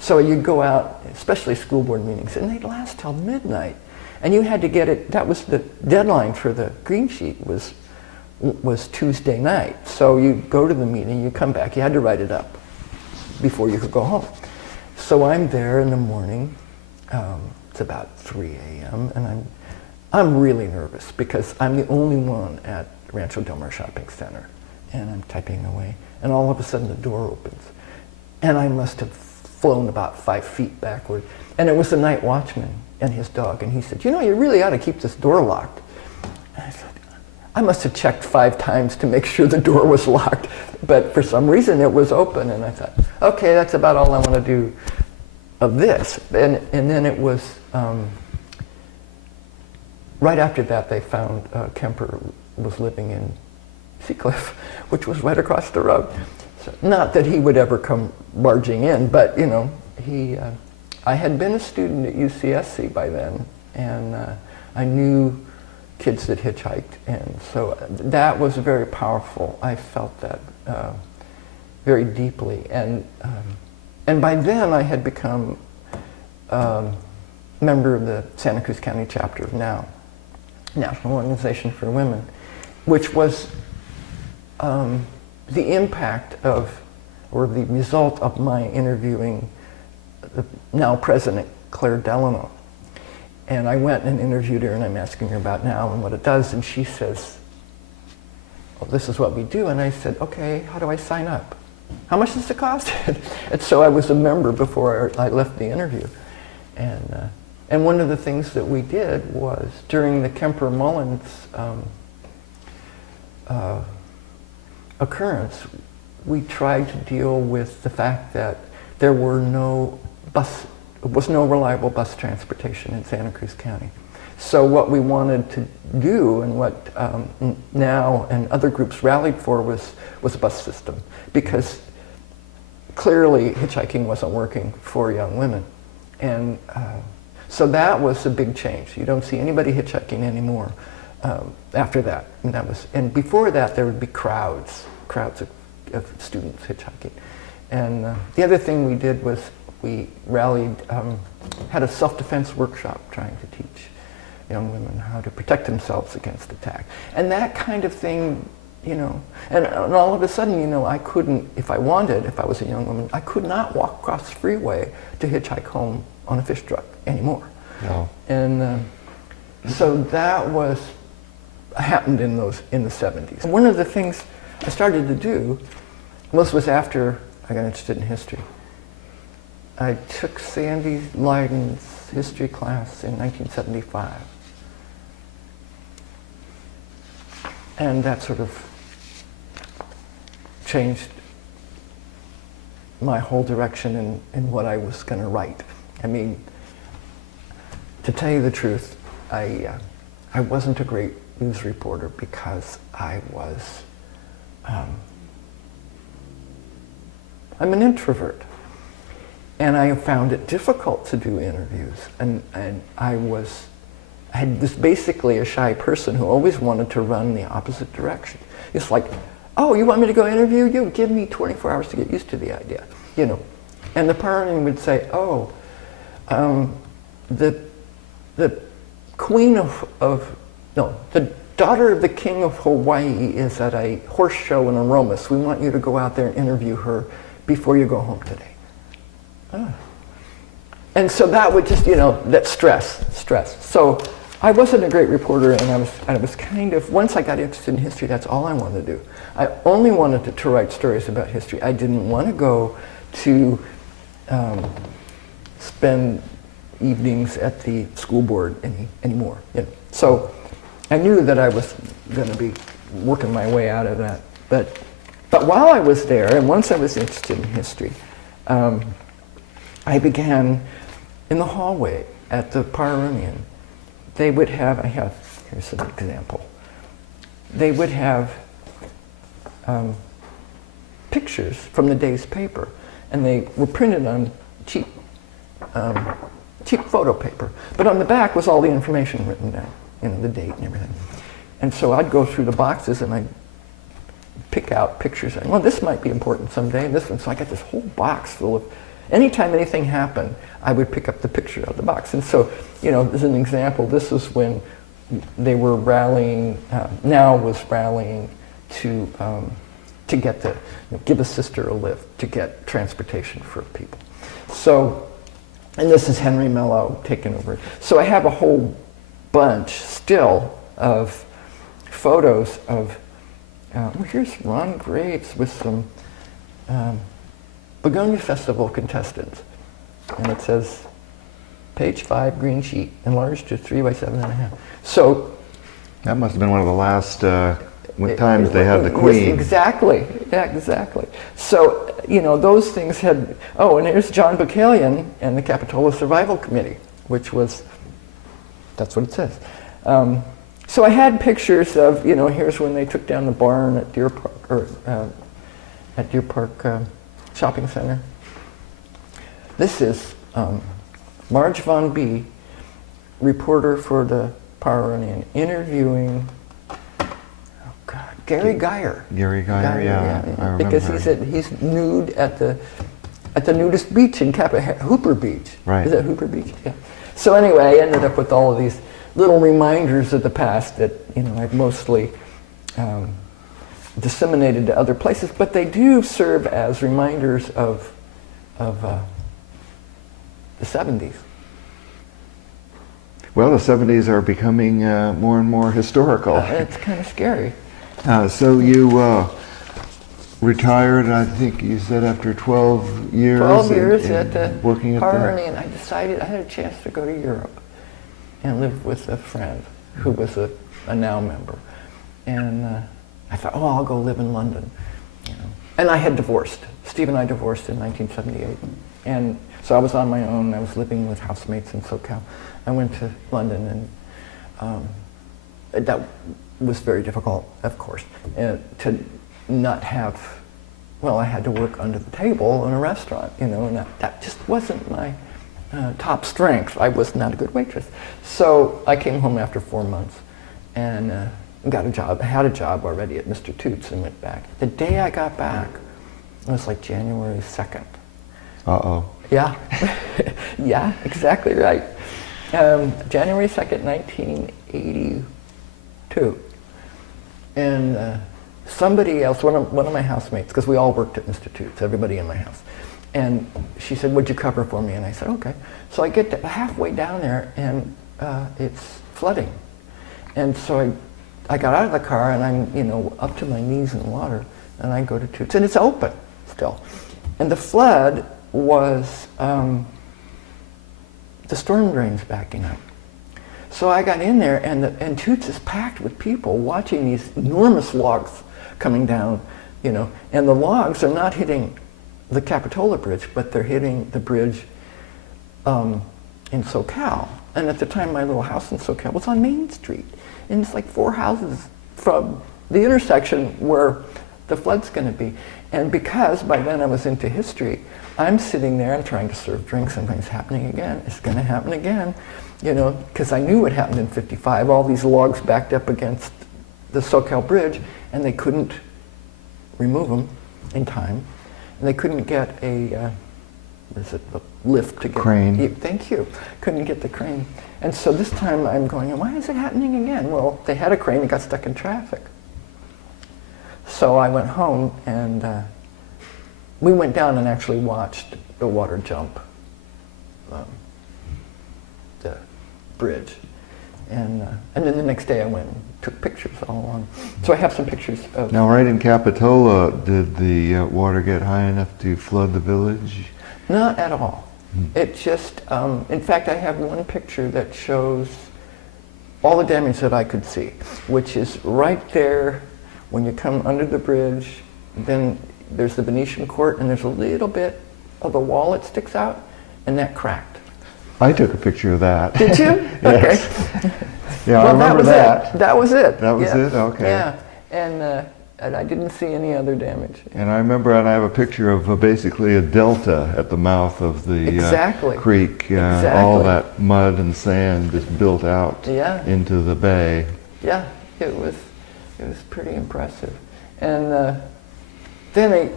so you'd go out, especially school board meetings, and they'd last till midnight. And you had to get it, that was the deadline for the green sheet was Tuesday night. So you'd go to the meeting, you come back, you had to write it up before you could go home. So I'm there in the morning, it's about 3 a.m., and I'm really nervous because I'm the only one at Rancho Del Mar Shopping Center, and I'm typing away, and all of a sudden the door opens, and I must have flown about 5 feet backward, and it was the night watchman and his dog, and he said, you know, you really ought to keep this door locked. And I said, I must have checked 5 times to make sure the door was locked, but for some reason it was open, and I thought, okay, that's about all I want to do of this. And then it was, right after that they found Kemper was living in Seacliff, which was right across the road. So, not that he would ever come barging in, but you know, I had been a student at UCSC by then, and I knew kids that hitchhiked, and so that was very powerful. I felt that very deeply, and by then I had become a member of the Santa Cruz County chapter of NOW, National Organization for Women, which was the impact of, or the result of my interviewing the now president, Claire Delano. And I went and interviewed her, and I'm asking her about NOW and what it does, and she says, well, this is what we do. And I said, okay, how do I sign up? How much does it cost? And so I was a member before I left the interview. And one of the things that we did was, during the Kemper-Mullins occurrence, we tried to deal with the fact that there was no reliable bus transportation in Santa Cruz County. So what we wanted to do, and what NOW and other groups rallied for, was a bus system, because clearly hitchhiking wasn't working for young women. And so that was a big change. You don't see anybody hitchhiking anymore after that. And before that, there would be crowds of students hitchhiking. And the other thing we did was we rallied, had a self-defense workshop trying to teach young women how to protect themselves against attack. And that kind of thing, and all of a sudden, I couldn't, if I wanted, if I was a young woman, I could not walk across the freeway to hitchhike home on a fish truck anymore. No. And so that happened in the 70s. And one of the things I started to do, this was after I got interested in history. I took Sandy Leiden's history class in 1975. And that sort of changed my whole direction in what I was going to write. I mean, to tell you the truth, I wasn't a great news reporter because I'm an introvert. And I found it difficult to do interviews. And I was basically a shy person who always wanted to run the opposite direction. It's like, oh, you want me to go interview you? Give me 24 hours to get used to the idea, And the Pajaronian would say, oh, the daughter of the king of Hawaii is at a horse show in Aromas. We want you to go out there and interview her before you go home today. Oh. And so that would just, that stress. So I wasn't a great reporter, and I was kind of, once I got interested in history, that's all I wanted to do. I only wanted to write stories about history. I didn't want to go to spend evenings at the school board anymore. So I knew that I was going to be working my way out of that. But while I was there, and once I was interested in history, I began in the hallway at the Pajaronian. They would have, here's an example. They would have pictures from the day's paper, and they were printed on cheap photo paper. But on the back was all the information written down, the date and everything. And so I'd go through the boxes and I'd pick out pictures, and this might be important someday, and this one. So I got this whole box full of, anytime anything happened, I would pick up the picture of the box. And so, as an example, this was when they were rallying, now was rallying to get give a sister a lift, to get transportation for people. So, and this is Henry Mello taking over. So I have a whole bunch still of photos of, here's Ron Graves with some Begonia Festival contestants. And it says, page 5, green sheet, enlarged to 3 by 7.5. So that must have been one of the last times they had the Queen. Exactly, yeah, exactly. So, those things had, and here's John Bacalian and the Capitola Survival Committee, which was, that's what it says. So I had pictures of, here's when they took down the barn at Deer Park, Shopping Center. This is Marge Von B, reporter for the Pajaronian, interviewing Gary Geyer. Gary Geyer, yeah. I remember. Because he's nude at the nudist beach in Hooper Beach. Right. Is that Hooper Beach? Yeah. So anyway, I ended up with all of these little reminders of the past that I've mostly disseminated to other places, but they do serve as reminders of the 70s. Well, the 70s are becoming more and more historical. It's kind of scary. So you retired, I think you said, after 12 years. 12 years at the working at Pajaronian. I decided I had a chance to go to Europe and live with a friend who was a NOW member. And I thought, I'll go live in London. And I had divorced. Steve and I divorced in 1978. And so I was on my own. I was living with housemates in SoCal. I went to London, and that was very difficult, of course, to not have well, I had to work under the table in a restaurant, you know, and that just wasn't my top strength. I was not a good waitress. So I came home after 4 months and got a job. I had a job already at Mr. Toots and went back. The day I got back, it was like January 2nd. Uh-oh. Yeah, yeah, exactly right. January 2nd, 1982. And somebody else, one of my housemates, because we all worked at Mr. Toots, everybody in my house, and she said, "Would you cover for me?" And I said, "Okay." So I get halfway down there, and it's flooding. And so I got out of the car, and I'm, you know, up to my knees in water, and I go to Toots, and it's open still. And the flood was the storm drains backing up. So I got in there, and Toots is packed with people watching these enormous logs coming down, you know, and the logs are not hitting the Capitola Bridge, but they're hitting the bridge in SoCal. And at the time, my little house in SoCal was on Main Street, and it's like 4 houses from the intersection where the flood's going to be. And because by then I was into history, I'm sitting there and trying to serve drinks, something's happening again, it's going to happen again, you know, because I knew what happened in '55. All these logs backed up against the SoCal Bridge, and they couldn't remove them in time, and they couldn't get a lift to get crane. Thank you. Couldn't get the crane, and so this time I'm going, why is it happening again? Well, they had a crane that got stuck in traffic. So I went home, and we went down and actually watched the water jump the bridge. And then the next day I went and took pictures all along. So I have some pictures of... Now, right in Capitola, did the water get high enough to flood the village? Not at all. It just, in fact, I have one picture that shows all the damage that I could see, which is right there when you come under the bridge. Then there's the Venetian court, and there's a little bit of the wall that sticks out, and that cracked. I took a picture of that. Did you? Yes. Okay. Yeah, well, I remember that. That was it. That was yeah. it? Okay. Yeah, and I didn't see any other damage. And I remember, and I have a picture of basically a delta at the mouth of the Exactly. creek. Exactly. All that mud and sand just built out Yeah. into the bay. Yeah, it was pretty impressive. And then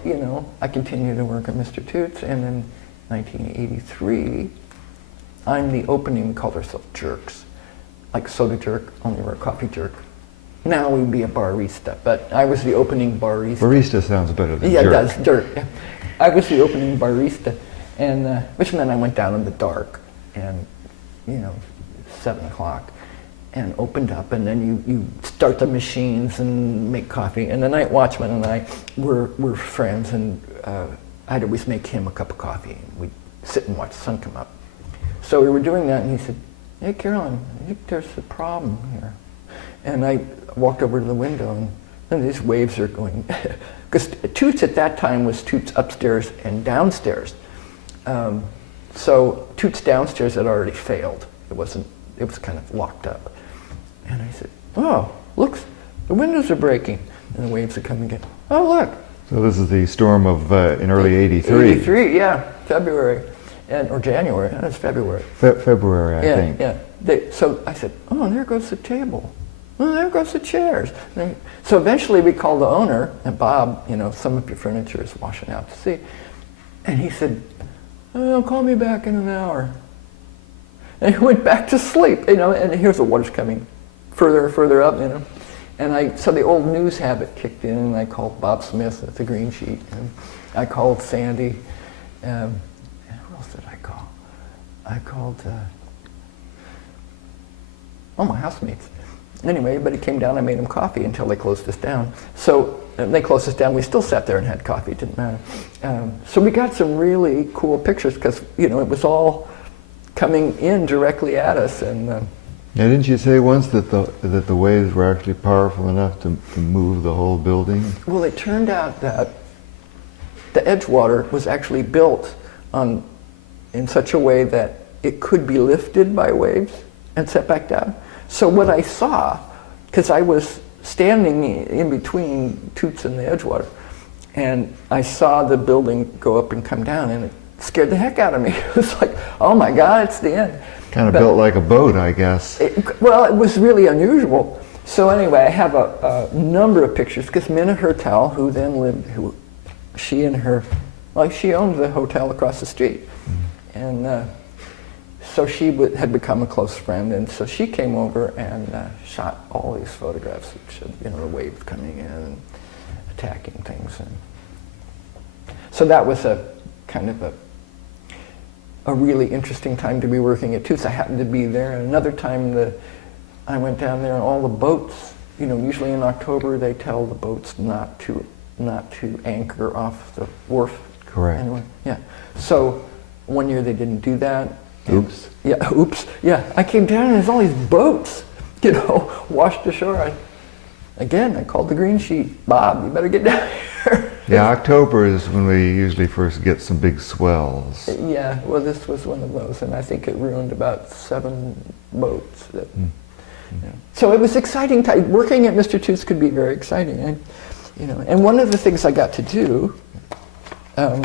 I continued to work at Mr. Toots, and in 1983, I'm the opening, we called ourselves jerks, like soda jerk, only we're a coffee jerk. Now we'd be a barista, but I was the opening barista. Barista sounds better than Yeah, jerk. it does, jerk. Yeah. I was the opening barista, and which meant I went down in the dark, and 7 o'clock, and opened up, and then you start the machines and make coffee. And the night watchman and I were friends, and I'd always make him a cup of coffee, and we'd sit and watch the sun come up. So we were doing that, and he said, "Hey, Carolyn, I think there's a problem here." And I walked over to the window, and these waves are going, because Toots at that time was Toots upstairs and downstairs. So Toots downstairs had already failed. It was kind of locked up. And I said, "Oh, look, the windows are breaking." And the waves are coming in. "Oh, look." So this is the storm of in early '83. '83, yeah, February, or January. It was February. February, I think. Yeah. So I said, "Oh, and there goes the table. Oh, there goes the chairs." So eventually we called the owner, and Bob, some of your furniture is washing out to sea. And he said, "Oh, call me back in an hour." And he went back to sleep, and here's the water's coming further and further up, And so the old news habit kicked in, and I called Bob Smith at the Green Sheet, and I called Sandy, and who else did I call? I called, my housemates. Anyway, everybody came down, I made them coffee until they closed us down. So they closed us down, we still sat there and had coffee, it didn't matter. So we got some really cool pictures, because, it was all coming in directly at us. And Now, didn't you say once that the waves were actually powerful enough to move the whole building? Well, it turned out that the Edgewater was actually built in such a way that it could be lifted by waves and set back down. So what I saw, because I was standing in between Toots and the Edgewater, And I saw the building go up and come down, and it scared the heck out of me. It was like, oh my God, it's the end. Kind of built like a boat, I guess. Well, it was really unusual. So anyway, I have a number of pictures, because Minna Hertel, who then lived, she and her, like she owned the hotel across the street. And so she had become a close friend, and so she came over and shot all these photographs, which showed, the waves coming in and attacking things. And so that was a kind of a really interesting time to be working at Toots. I happened to be there. And another time I went down there, and all the boats, usually in October they tell the boats not to anchor off the wharf. Correct. Anyway, yeah. So one year they didn't do that. Oops. Yeah, oops. Yeah, I came down and there's all these boats, washed ashore. I called the green sheet. Bob, you better get down here. Yeah, October is when we usually first get some big swells. Yeah, well, this was one of those, and I think it ruined about 7 boats. So it was exciting. Working at Mr. Toots could be very exciting. And one of the things I got to do. You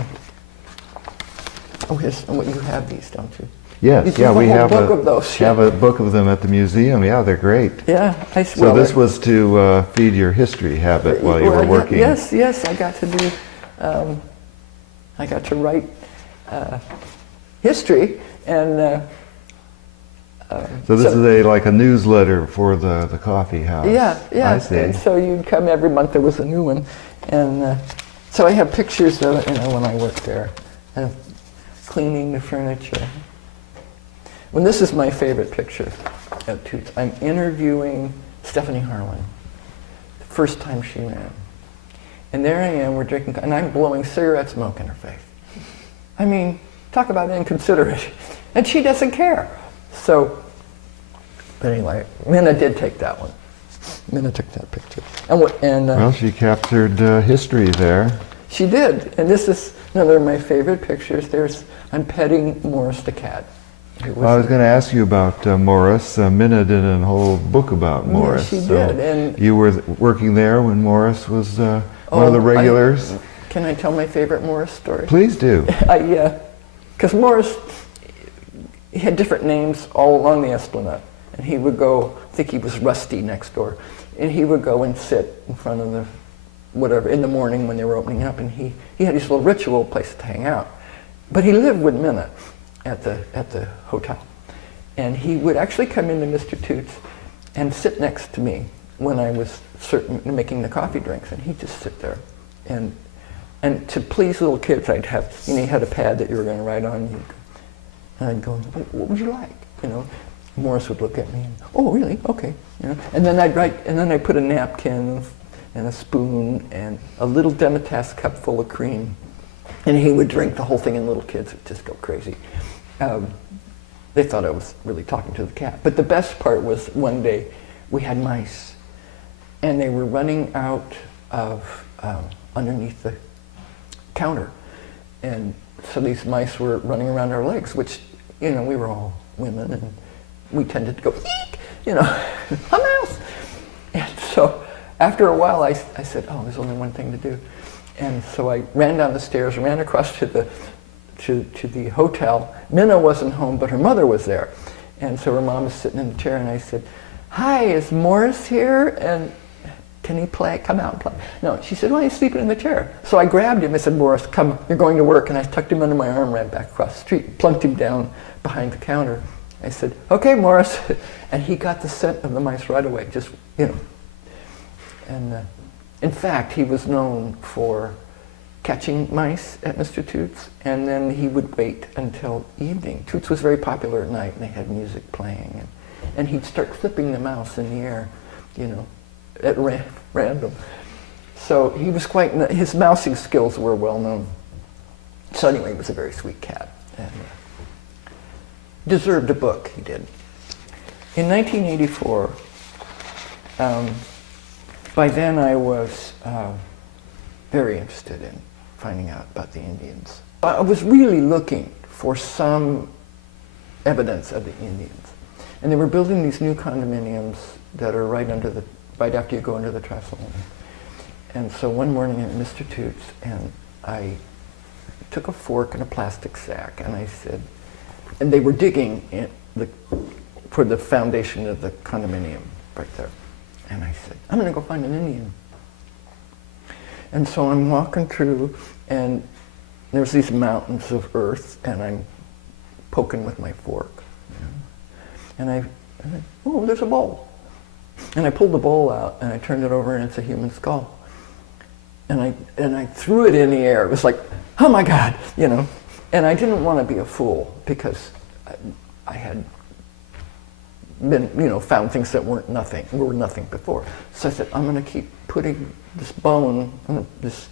have these, don't you? Yes, yeah, we have book of those. Have a book of them at the museum. Yeah, they're great. Yeah, so this was to feed your history habit while you were working. Yes, I got to do. I got to write history, and. So this is like a newsletter for the coffee house. Yeah. I see. And so you'd come every month. There was a new one, and so I have pictures of when I worked there, cleaning the furniture. Well, this is my favorite picture at Toots. I'm interviewing Stephanie Harlan, the first time she ran. And there I am, we're drinking, and I'm blowing cigarette smoke in her face. I mean, talk about inconsiderate. And she doesn't care. So, but anyway, Minna did take that one. Minna took that picture. Well, she captured history there. She did, and this is another of my favorite pictures. I'm petting Morris the cat. Well, I was going to ask you about Morris. Minna did a whole book about Morris. Yeah, she did. And you were working there when Morris was one of the regulars? Can I tell my favorite Morris story? Please do. Because Morris, he had different names all along the Esplanade. And he would go, I think he was Rusty next door, and he would go and sit in front of the whatever in the morning when they were opening up, and he had this little ritual place to hang out. But he lived with Minna at the hotel, and he would actually come into Mr. Toots and sit next to me when I was making the coffee drinks, and he'd just sit there, and to please little kids, I'd have you had a pad that you were going to write on, and I'd go, what would you like, Morris would look at me, and, oh really, okay, and then I'd write, and then I put a napkin and a spoon and a little Demitasse cup full of cream. And he would drink the whole thing, and little kids would just go crazy. They thought I was really talking to the cat. But the best part was one day we had mice, and they were running out of underneath the counter. And so these mice were running around our legs, which, we were all women, and we tended to go, eek, a mouse. And so after a while, I said, oh, there's only one thing to do. And so I ran down the stairs, ran across to the hotel. Minna wasn't home, but her mother was there. And so her mom was sitting in the chair, and I said, hi, is Morris here? And can he come out and play? No, she said, well, he's sleeping in the chair. So I grabbed him. I said, Morris, come, you're going to work. And I tucked him under my arm, ran back across the street, plunked him down behind the counter. I said, okay, Morris. And he got the scent of the mice right away, just, And in fact, he was known for catching mice at Mr. Toots, and then he would wait until evening. Toots was very popular at night, and they had music playing, and he'd start flipping the mouse in the air, at random. So he was his mousing skills were well known. So anyway, he was a very sweet cat, and deserved a book, he did. In 1984, by then I was very interested in finding out about the Indians. I was really looking for some evidence of the Indians. And they were building these new condominiums that are right after you go under the trestle. And so one morning at Mr. Toots, and I took a fork and a plastic sack, and I said, and they were digging for the foundation of the condominium right there. And I said, I'm going to go find an Indian. And so I'm walking through, and there's these mountains of earth, and I'm poking with my fork. And I said, oh, there's a bowl. And I pulled the bowl out, and I turned it over, and it's a human skull. And I threw it in the air. It was like, oh my God, you know. And I didn't want to be a fool, because I had been, you know, found things that were nothing before. So I said, I'm going to keep putting this bone, this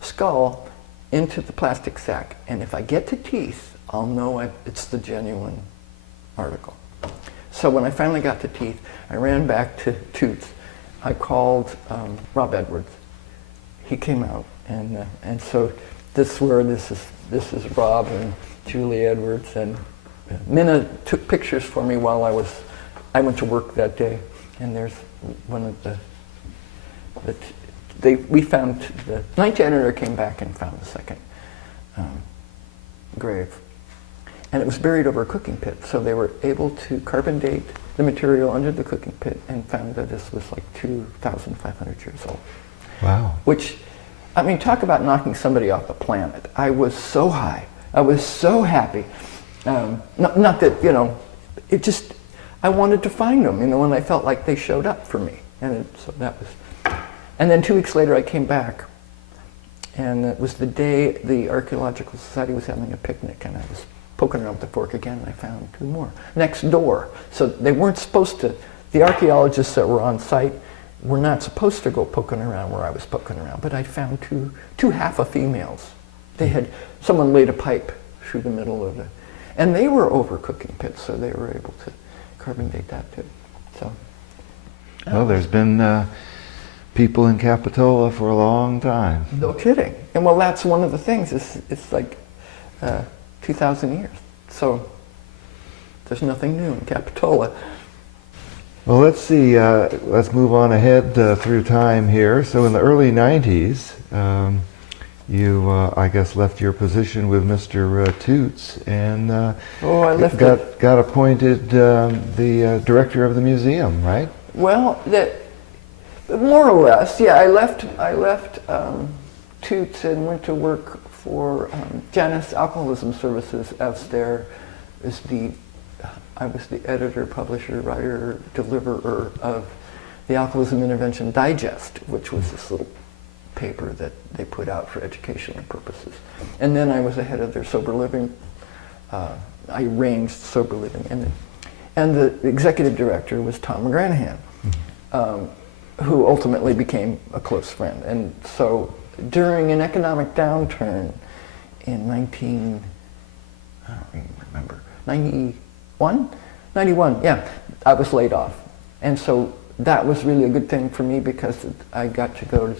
skull, into the plastic sack, and if I get to teeth, I'll know it's the genuine article. So when I finally got to teeth, I ran back to Toots. I called Rob Edwards. He came out, and so this is Rob and Julie Edwards, and Minna took pictures for me while I went to work that day, and there's one of we found, the night janitor came back and found the second grave. And it was buried over a cooking pit, so they were able to carbon date the material under the cooking pit and found that this was like 2,500 years old. Wow. Which, I mean, talk about knocking somebody off the planet. I was so high. I was so happy. Not that, you know, it just, I wanted to find them, you know, and I felt like they showed up for me. So that was, and then 2 weeks later I came back, and it was the day the Archaeological Society was having a picnic, and I was poking around with the fork again, and I found 2 more next door. So they weren't supposed to, the archaeologists that were on site were not supposed to go poking around where I was poking around, but I found two half females. They had, someone laid a pipe through the middle of it, and they were over cooking pits, so they were able to carbon date that too. So, well, there's been people in Capitola for a long time. No kidding. And well, that's one of the things. It's like 2,000 years. So there's nothing new in Capitola. Well, let's see. Let's move on ahead through time here. So in the early 90s, you, I guess, left your position with Mr. Toots and got appointed the director of the museum, right? Well, more or less, yeah. I left Toots and went to work for Janus Alcoholism Services I was the editor, publisher, writer, deliverer of the Alcoholism Intervention Digest, which was this little paper that they put out for educational purposes. And then I was the head of their sober living. I arranged sober living, and the executive director was Tom McGranahan, who ultimately became a close friend. And so during an economic downturn in 91, yeah, I was laid off. And so that was really a good thing for me, because I got to go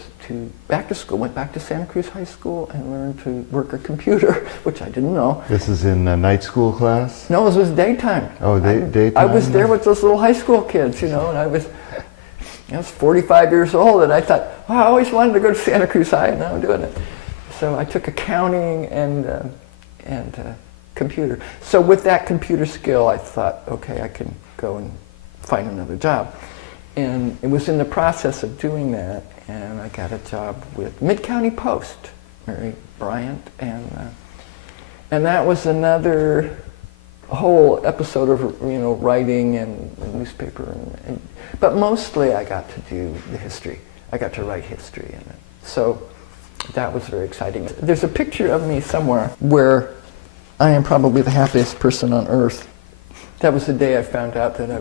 back to school, went back to Santa Cruz High School and learned to work a computer, which I didn't know. This is in a night school class? No, it was daytime. Oh, daytime? I was there with those little high school kids, you know, and I was 45 years old, and I thought, oh, I always wanted to go to Santa Cruz High, and now I'm doing it. So I took accounting and computer. So with that computer skill, I thought, okay, I can go and find another job. And it was in the process of doing that, and I got a job with Mid-County Post, Mary Bryant, and that was another whole episode of, you know, writing and newspaper, but mostly I got to do the history. I got to write history in it. So that was very exciting. There's a picture of me somewhere where I am probably the happiest person on earth. That was the day I found out that I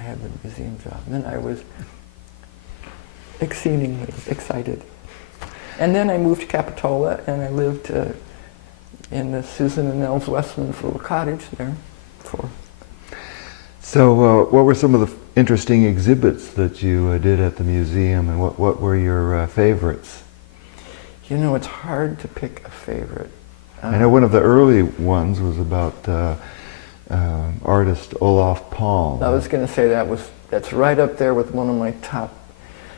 had the museum job. And then I was exceedingly excited. And then I moved to Capitola, and I lived in the Susan and Nels Westman's little cottage there for. So what were some of the interesting exhibits that you did at the museum, and what were your favorites? You know, it's hard to pick a favorite. I know one of the early ones was about artist Olaf Palm. I was going to say that's right up there with one of my top.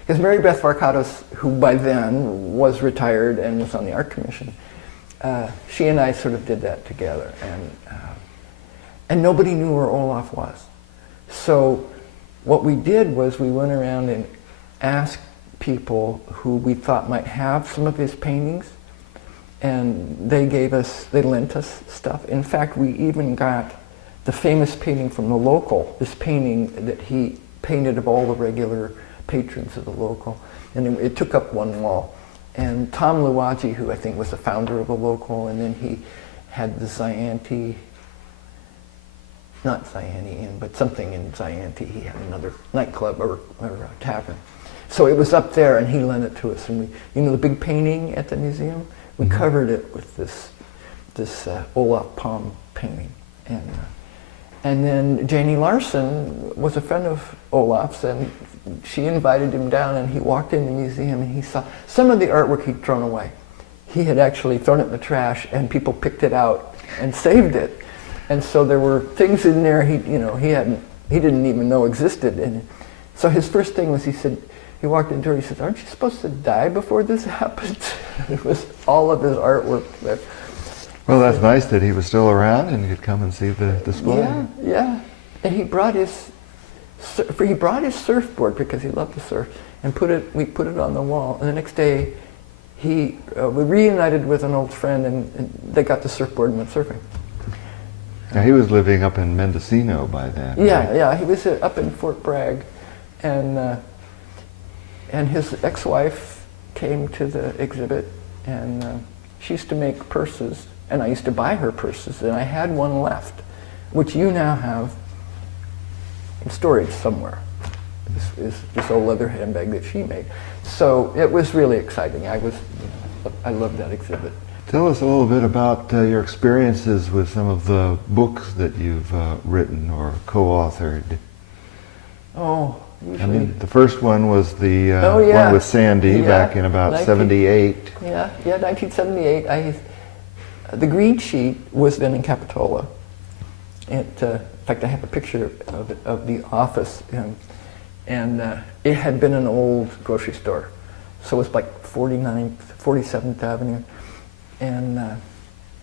Because Mary Beth Varkatos, who by then was retired and was on the art commission, she and I sort of did that together, and nobody knew where Olaf was. So what we did was we went around and asked people who we thought might have some of his paintings, and they lent us stuff. In fact, we even got the famous painting from the local, this painting that he painted of all the regular patrons of the local, and it took up one wall. And Tom Luwaji, who I think was the founder of the local, and then he had the Zyanti, not Zyantian, but something in Zyanti. He had another nightclub or a tavern. So it was up there, and he lent it to us. And we, you know, the big painting at the museum, we covered it with this Olaf Palm painting. And then Janie Larson was a friend of Olaf's, and she invited him down, and he walked in the museum, and he saw some of the artwork he'd thrown away. He had actually thrown it in the trash, and people picked it out and saved it. And so there were things in there he didn't even know existed. And so his first thing was, he walked into her, he said, "Aren't you supposed to die before this happened?" It was all of his artwork there. Well, that's nice that he was still around and you could come and see the display. Yeah, yeah. And he brought his surfboard because he loved to surf, and we put it on the wall. And the next day, we reunited with an old friend, and they got the surfboard and went surfing. Now, he was living up in Mendocino by then. Yeah, right? yeah. He was up in Fort Bragg, and his ex-wife came to the exhibit, and she used to make purses, and I used to buy her purses, and I had one left, which you now have in storage somewhere. This is this old leather handbag that she made. So it was really exciting. I loved that exhibit. Tell us a little bit about your experiences with some of the books that you've written or co-authored. Oh, usually. I mean, the first one was the yeah. one with Sandy back in about 78. Yeah, 1978. The green sheet was then in Capitola. In fact, I have a picture of the office, and it had been an old grocery store. So it was like 47th Avenue. And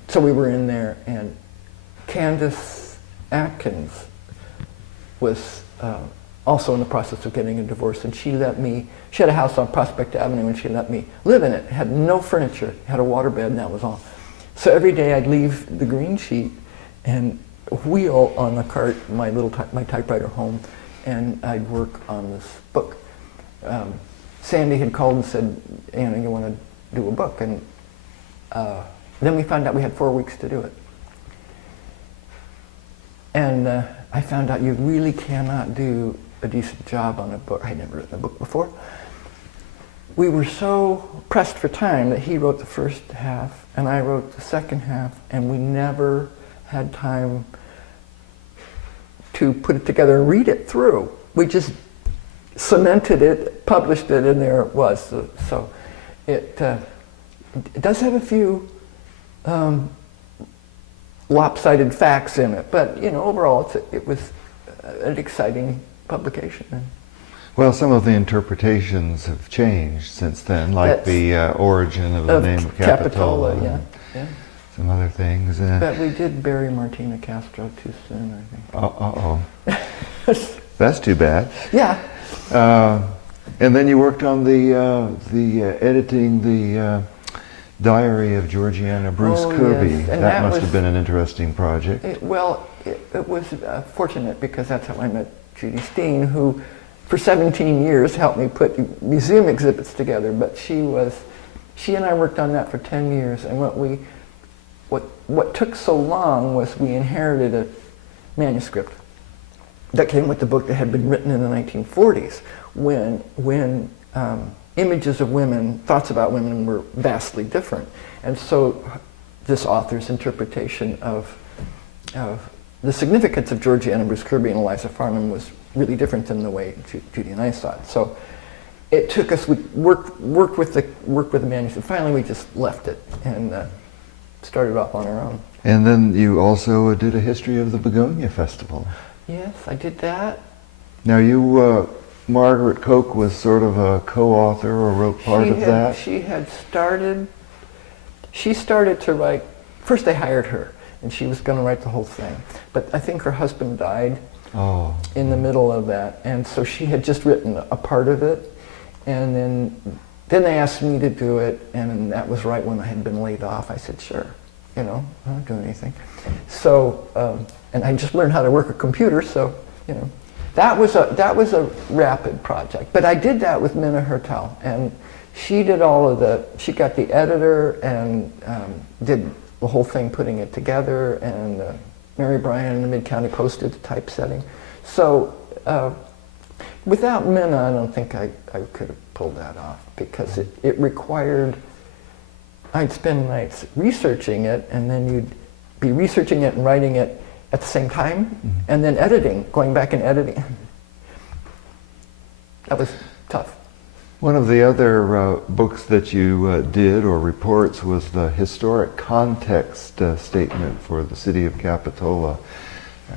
so we were in there, and Candace Atkins was also in the process of getting a divorce, and she had a house on Prospect Avenue, and she let me live in it. It had no furniture, it had a waterbed, and that was all. So every day I'd leave the green sheet and wheel on the cart my typewriter home, and I'd work on this book. Sandy had called and said, "Anna, you want to do a book?" And then we found out we had 4 weeks to do it. And I found out you really cannot do a decent job on a book. I'd never written a book before. We were so pressed for time that he wrote the first half and I wrote the second half, and we never had time to put it together and read it through. We just cemented it, published it, and there it was. So it does have a few lopsided facts in it, but overall it was an exciting publication. Well, some of the interpretations have changed since then, like the origin of the name Capitola, yeah. Some other things. But we did bury Martina Castro too soon, I think. That's too bad. Yeah. And then you worked on the editing the diary of Georgiana Bruce Kirby. Yes. That must have been an interesting project. It was fortunate because that's how I met Judy Steen, who for 17 years helped me put museum exhibits together. But she and I worked on that for 10 years. And what took so long was we inherited a manuscript that came with the book that had been written in the 1940s, when images of women, thoughts about women were vastly different. And so this author's interpretation of the significance of Georgiana Bruce Kirby and Eliza Farman was really different than the way Judy and I saw it. So it took us, we worked with the manuscript. Finally, we just left it and started off on our own. And then you also did a history of the Begonia Festival. Yes, I did that. Now you Margaret Koch was sort of a co-author or wrote part of that? She started to write, first they hired her, and she was going to write the whole thing. But I think her husband died in the middle of that, and so she had just written a part of it, and then they asked me to do it, and that was right when I had been laid off. I said, sure, I don't do anything. So, and I just learned how to work a computer, so, that was a rapid project. But I did that with Minna Hertel, and she did she got the editor and did the whole thing putting it together, and Mary Bryan in the Mid-County Post did the typesetting. So without Minna, I don't think I could have pulled that off, because it required, I'd spend nights researching it, and then you'd be researching it and writing it at the same time, and then editing, going back and editing. That was tough. One of the other books that you did, or reports, was the historic context statement for the city of Capitola.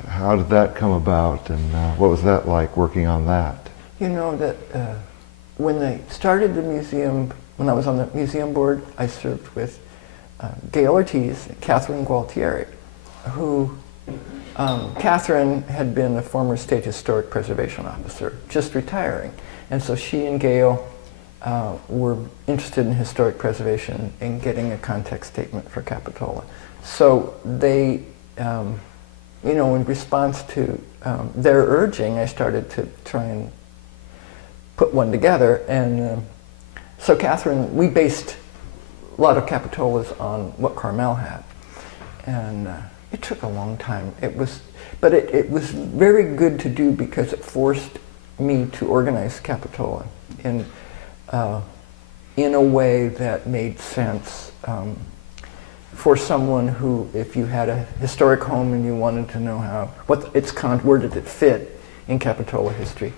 How did that come about, and what was that like working on that? When they started the museum, when I was on the museum board, I served with Gail Ortiz and Catherine Gualtieri, who Catherine had been a former state historic preservation officer, just retiring. And so she and Gail were interested in historic preservation and getting a context statement for Capitola. So they, in response to their urging, I started to try and put one together. And so Catherine, we based a lot of Capitolas on what Carmel had. And it took a long time. It was very good to do, because it forced me to organize Capitola in a way that made sense for someone who, if you had a historic home and you wanted to know where did it fit in Capitola history,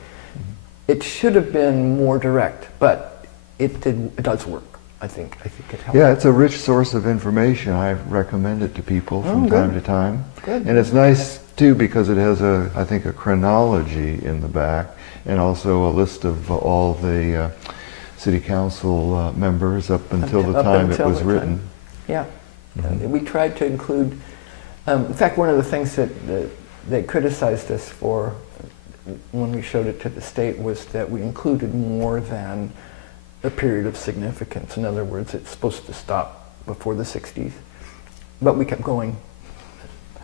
it should have been more direct, but it does work. I think it helps. Yeah, it's a rich source of information. I recommend it to people from time to time. Good. And it's nice too, because it has I think a chronology in the back, and also a list of all the city council members up until the time it was written. Yeah, we tried to include. In fact, one of the things that they criticized us for when we showed it to the state was that we included more than a period of significance. In other words, it's supposed to stop before the 60s, but we kept going.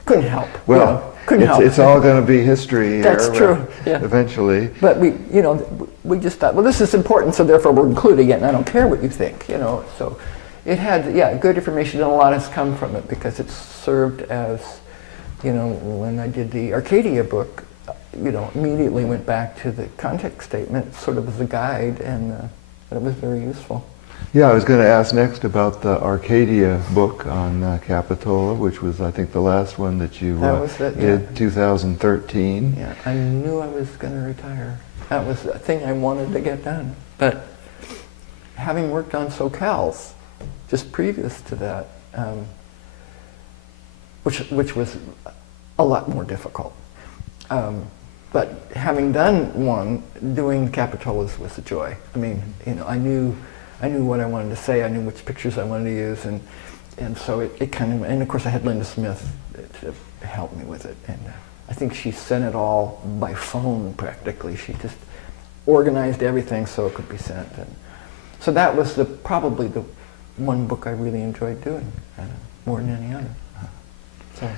Couldn't help. Well, couldn't help. It's all going to be history here. That's true. Yeah. Eventually. But we just thought, well, this is important, so therefore we're including it, and I don't care what you think. So it had good information, and a lot has come from it, because it served as, when I did the Arcadia book, immediately went back to the context statement, sort of as a guide, and it was very useful. Yeah, I was going to ask next about the Arcadia book on Capitola, which was, I think, the last one that you did, 2013. Yeah, I knew I was going to retire. That was a thing I wanted to get done. But having worked on SoCals just previous to that, which was a lot more difficult. But having done one, doing Capitolas was a joy. I mean, I knew what I wanted to say. I knew which pictures I wanted to use, and so it kind of. And of course, I had Linda Smith to help me with it. And I think she sent it all by phone practically. She just organized everything so it could be sent. And so that was probably the one book I really enjoyed doing, more than any other. So.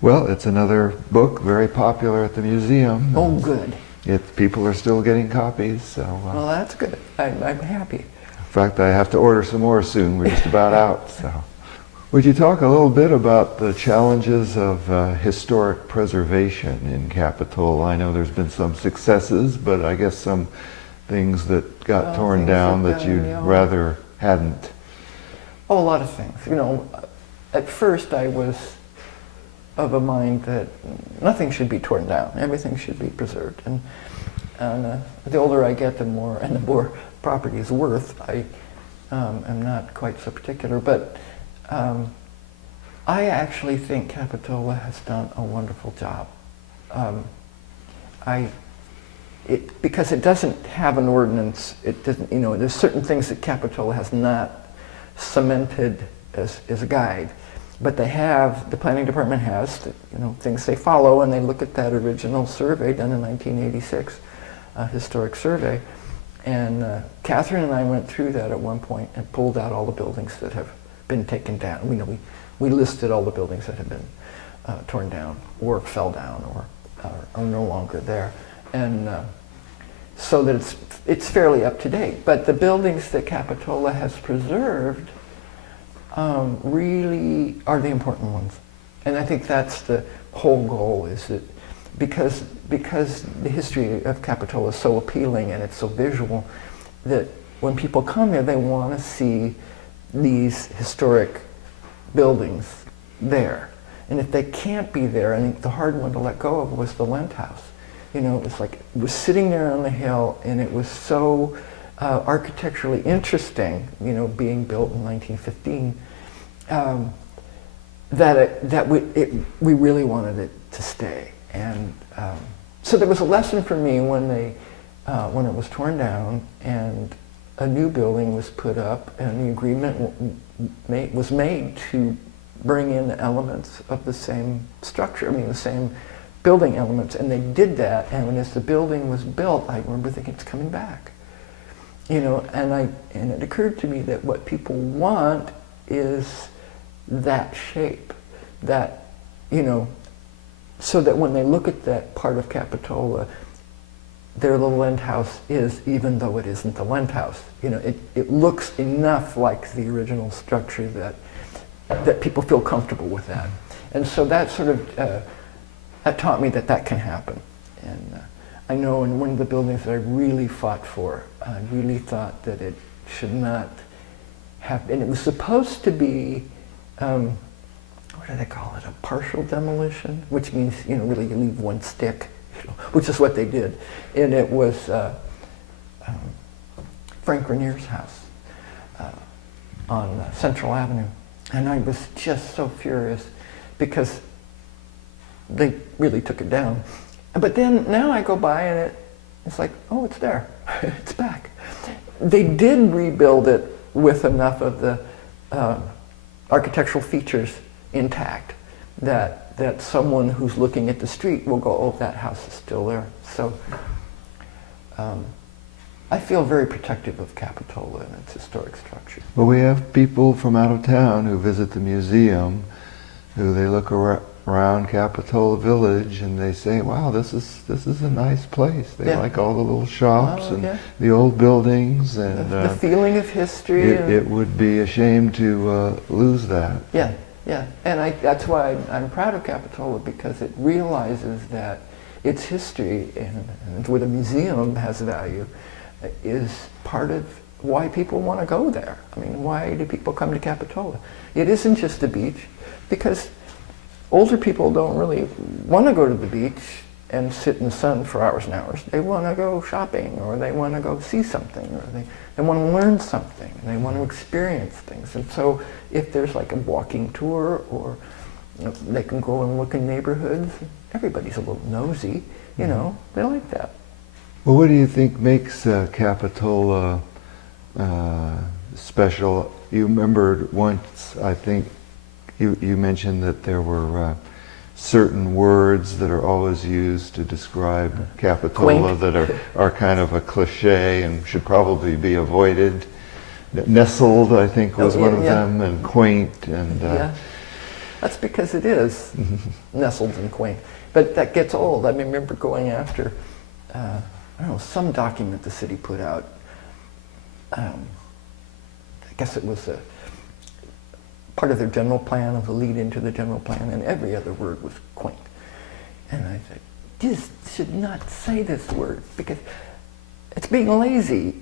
Well, it's another book, very popular at the museum. Oh, good. People are still getting copies, so... well, that's good. I'm happy. In fact, I have to order some more soon. We're just about out, so... Would you talk a little bit about the challenges of historic preservation in Capitola? I know there's been some successes, but I guess some things that got torn down that you'd rather hadn't. Oh, a lot of things. At first I was of a mind that nothing should be torn down. Everything should be preserved. And the older I get, the more property is worth. I am not quite so particular, but I actually think Capitola has done a wonderful job. because it doesn't have an ordinance, it doesn't, there's certain things that Capitola has not cemented as a guide, but the planning department has, things they follow, and they look at that original survey done in 1986, historic survey, and Catherine and I went through that at one point and pulled out all the buildings that have been taken down. We listed all the buildings that have been torn down or fell down or are no longer there, and so that it's fairly up to date. But the buildings that Capitola has preserved really are the important ones, and I think that's the whole goal. Is that because the history of Capitola is so appealing and it's so visual, that when people come here, they want to see these historic buildings there. And if they can't be there, I think the hard one to let go of was the Lent House. It's like it was sitting there on the hill, and it was so architecturally interesting, being built in 1915, that we really wanted it to stay. And so there was a lesson for me when it was torn down and a new building was put up, and the agreement was made to bring in the elements of the same structure, the same building elements, and they did that. And as the building was built, I remember thinking, it's coming back, and it occurred to me that what people want is that shape, that, so that when they look at that part of Capitola, there the Lent House is, even though it isn't the Lent House. It looks enough like the original structure that people feel comfortable with that. And so that sort of, that taught me that can happen. And I know in one of the buildings that I really fought for, I really thought that it should not have, and it was supposed to be, what do they call it, a partial demolition, which means, really you leave one stick, which is what they did. And it was Frank Ranier's house on Central Avenue. And I was just so furious because they really took it down. But then now I go by and it's like, oh, it's there. It's back. They did rebuild it with enough of the architectural features intact that someone who's looking at the street will go, oh, that house is still there. So I feel very protective of Capitola and its historic structure. Well, we have people from out of town who visit the museum, who they look around Capitola Village and they say, wow, this is a nice place. They like all the little shops and the old buildings and the feeling of history. It would be a shame to lose that. Yeah, and that's why I'm proud of Capitola, because it realizes that its history and where the museum has value is part of why people want to go there. Why do people come to Capitola? It isn't just the beach, because older people don't really want to go to the beach and sit in the sun for hours and hours. They want to go shopping, or they want to go see something, or they want to learn something, and they want to experience things. And so if there's like a walking tour, or they can go and look in neighborhoods, everybody's a little nosy, they like that. Well, what do you think makes Capitola special? You remembered once, I think, you mentioned that there were certain words that are always used to describe Capitola that are kind of a cliche and should probably be avoided. Nestled, I think, was one of them, and quaint. And that's because it is nestled and quaint. But that gets old. I remember going after, some document the city put out. I guess it was a part of their general plan, of the lead into the general plan, and every other word was quaint. And I said, you should not say this word, because it's being lazy.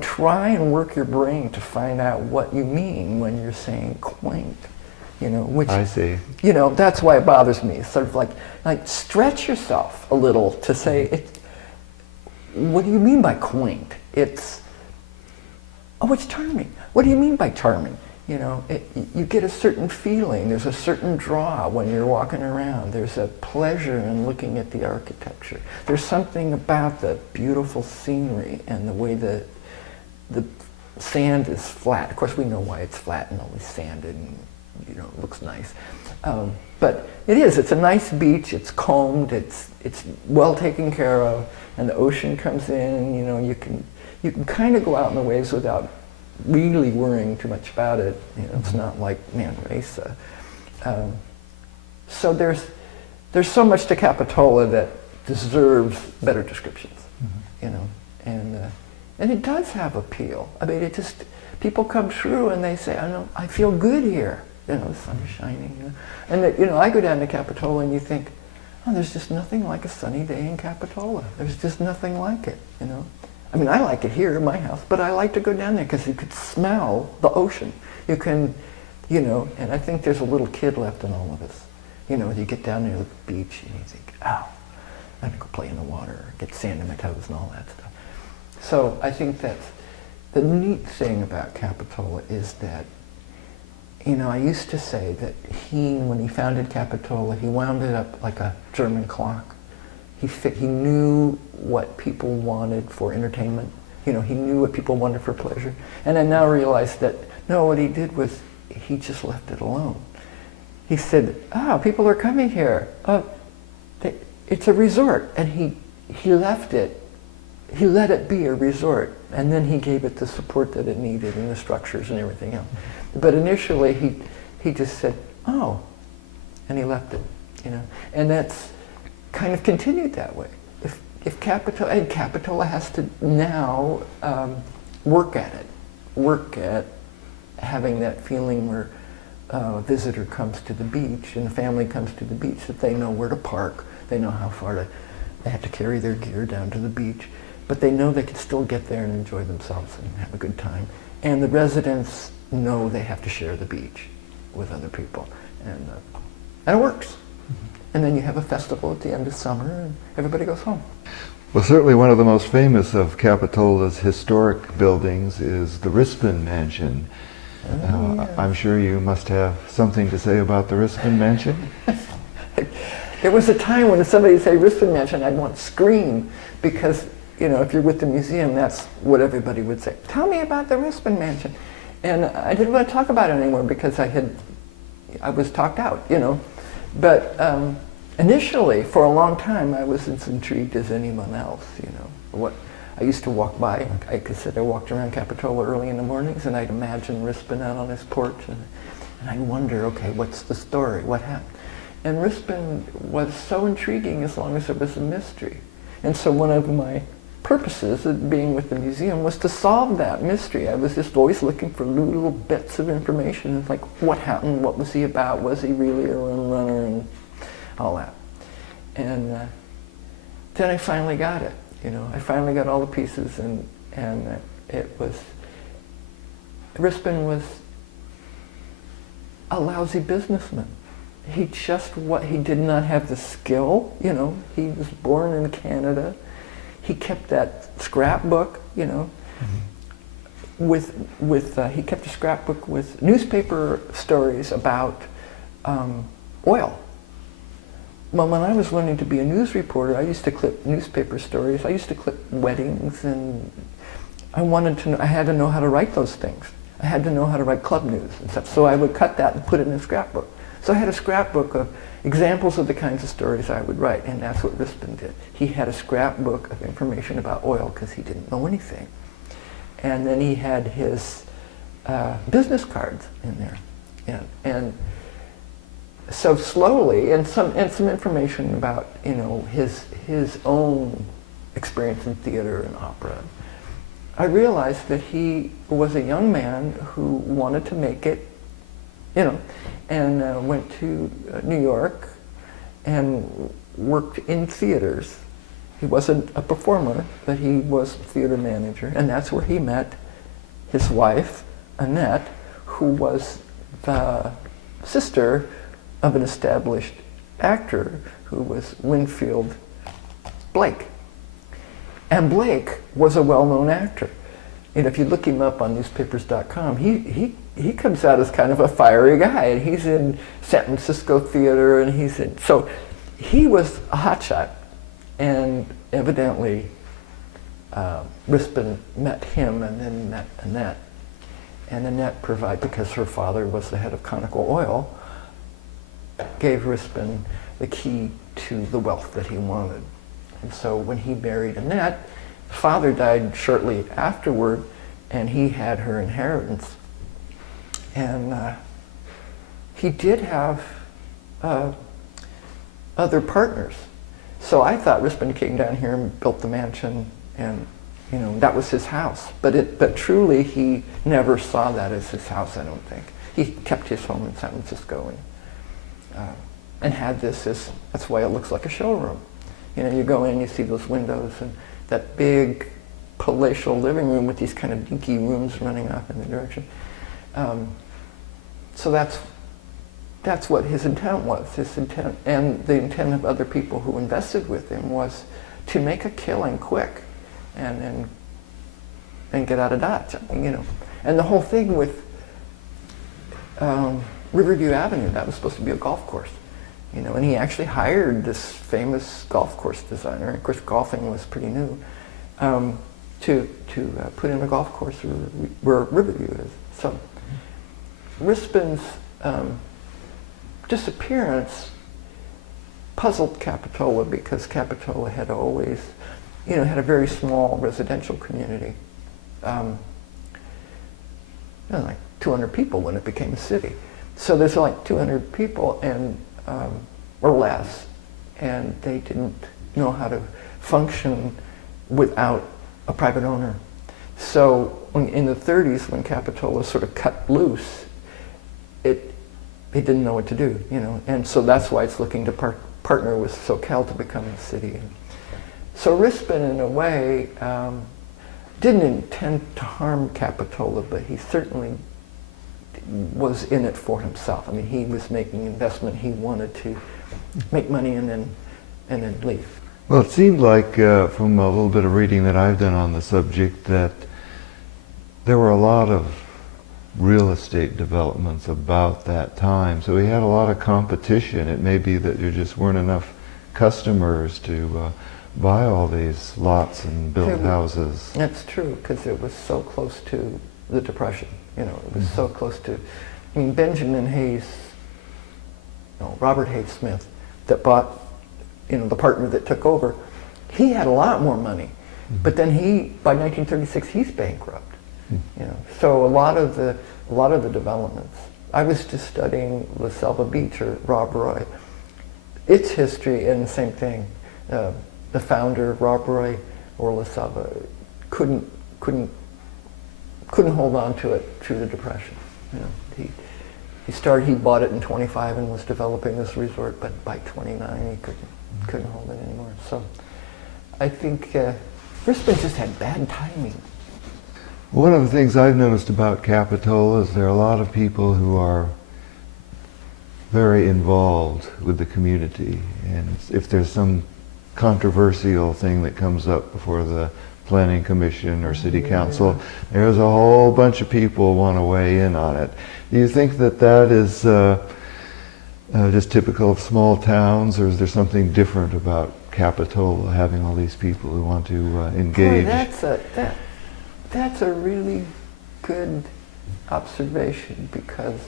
Try and work your brain to find out what you mean when you're saying quaint. Which, I see. That's why it bothers me. It's sort of like stretch yourself a little to say, what do you mean by quaint? It's charming. What do you mean by charming? you know, you get a certain feeling. There's a certain draw when you're walking around. There's a pleasure in looking at the architecture. There's something about the beautiful scenery and the way the sand is flat. Of course, we know why it's flat and always sanded and, you know, it looks nice. But it's a nice beach, it's combed, it's well taken care of, and the ocean comes in, you know, you can kind of go out in the waves without really worrying too much about it. You know, it's not like Manresa. So there's so much to Capitola that deserves better descriptions, you know, and it does have appeal. I mean, people come through and they say, I feel good here. You know, the sun is shining. You know? And you know, I go down to Capitola and you think, oh, there's just nothing like a sunny day in Capitola. There's just nothing like it, you know. I mean, I like it here in my house, but I like to go down there because you could smell the ocean. You can, you know, and I think there's a little kid left in all of us. You know, you get down there at the beach and you think, oh, I'm gonna go play in the water, get sand in my toes and all that stuff. So I think that the neat thing about Capitola is that, you know, I used to say that when he founded Capitola, he wound it up like a German clock. He knew what people wanted for entertainment. You know, he knew what people wanted for pleasure. And I now realize that, no, what he did was he just left it alone. He said, people are coming here. It's a resort. And he left it. He let it be a resort. And then he gave it the support that it needed and the structures and everything else. But initially he just said, oh, and he left it, you know. And that's kind of continued that way. If Capitola has to now work at having that feeling where a visitor comes to the beach and the family comes to the beach, that they know where to park, they know how far they have to carry their gear down to the beach, but they know they can still get there and enjoy themselves and have a good time. And the residents know they have to share the beach with other people, and it works. And then you have a festival at the end of summer and everybody goes home. Well, certainly one of the most famous of Capitola's historic buildings is the Rispin Mansion. Yes. I'm sure you must have something to say about the Rispin Mansion. There was a time when somebody would say Rispin Mansion, I'd want to scream, because, you know, if you're with the museum, that's what everybody would say. Tell me about the Rispin Mansion. And I didn't want to talk about it anymore because I was talked out, you know. But initially, for a long time, I was as intrigued as anyone else, you know. I used to walk by, I walked around Capitola early in the mornings, and I'd imagine Rispin out on his porch, and I'd wonder, okay, what's the story? What happened? And Rispin was so intriguing as long as it was a mystery. And so one of my purposes of being with the museum was to solve that mystery. I was just always looking for little bits of information, like what happened, what was he about, was he really a runner, and all that. And then I finally got it, you know. I finally got all the pieces, and Rispin was a lousy businessman. He did not have the skill, you know. He was born in Canada. He kept that scrapbook, you know, he kept a scrapbook with newspaper stories about oil. Well, when I was learning to be a news reporter, I used to clip newspaper stories. I used to clip weddings, and I had to know how to write those things. I had to know how to write club news and stuff. So I would cut that and put it in a scrapbook. So I had a scrapbook of examples of the kinds of stories I would write, and that's what Rispin did. He had a scrapbook of information about oil because he didn't know anything. And then he had his business cards in there. And so slowly, and some information about, you know, his own experience in theater and opera, I realized that he was a young man who wanted to make it, you know, and went to New York and worked in theaters. He wasn't a performer, but he was a theater manager, and that's where he met his wife, Annette, who was the sister of an established actor who was Winfield Blake. And Blake was a well-known actor. if you look him up on newspapers.com, he comes out as kind of a fiery guy, and he's in San Francisco theater, and so he was a hotshot, and evidently Rispin met him and then met Annette. And Annette because her father was the head of Conoco Oil, gave Rispin the key to the wealth that he wanted. And so when he married Annette, father died shortly afterward, and he had her inheritance. And he did have other partners. So I thought Rispin came down here and built the mansion, and that was his house. But truly, he never saw that as his house, I don't think. He kept his home in San Francisco and had this as, that's why it looks like a showroom. You go in, you see those windows and that big palatial living room with these kind of dinky rooms running off in the direction. So that's what his intent was. His intent, and the intent of other people who invested with him, was to make a killing quick and get out of Dodge, And the whole thing with Riverview Avenue, that was supposed to be a golf course. And he actually hired this famous golf course designer. Of course, golfing was pretty new, to put in a golf course where Riverview is. So Rispin's disappearance puzzled Capitola, because Capitola had always, had a very small residential community, like 200 people when it became a city. So there's like 200 people and or less, and they didn't know how to function without a private owner. So in the 30s, when Capitola sort of cut loose, it didn't know what to do, and so that's why it's looking to partner with SoCal to become a city. So Rispin, in a way, didn't intend to harm Capitola, but he certainly was in it for himself. I mean, he was making investment. He wanted to make money and then leave. Well, it seemed like from a little bit of reading that I've done on the subject that there were a lot of real estate developments about that time. So we had a lot of competition. It may be that there just weren't enough customers to buy all these lots and build houses. That's true, because it was so close to the Depression. It was so close to, Benjamin Hayes, Robert Hayes Smith, that bought, the partner that took over, he had a lot more money. But then by 1936, he's bankrupt. So a lot of the developments. I was just studying the Selva Beach, or Rob Roy. Its history, and the same thing. The founder, Rob Roy, or La Selva, couldn't hold on to it through the Depression. He bought it in 25 and was developing this resort, but by 29 he couldn't hold it anymore. So I think Rispin just had bad timing. One of the things I've noticed about Capitola is there are a lot of people who are very involved with the community, and if there's some controversial thing that comes up before the planning commission or city council, there's a whole bunch of people want to weigh in on it. Do you think that is just typical of small towns, or is there something different about Capitola having all these people who want to engage? Boy, that's a really good observation, because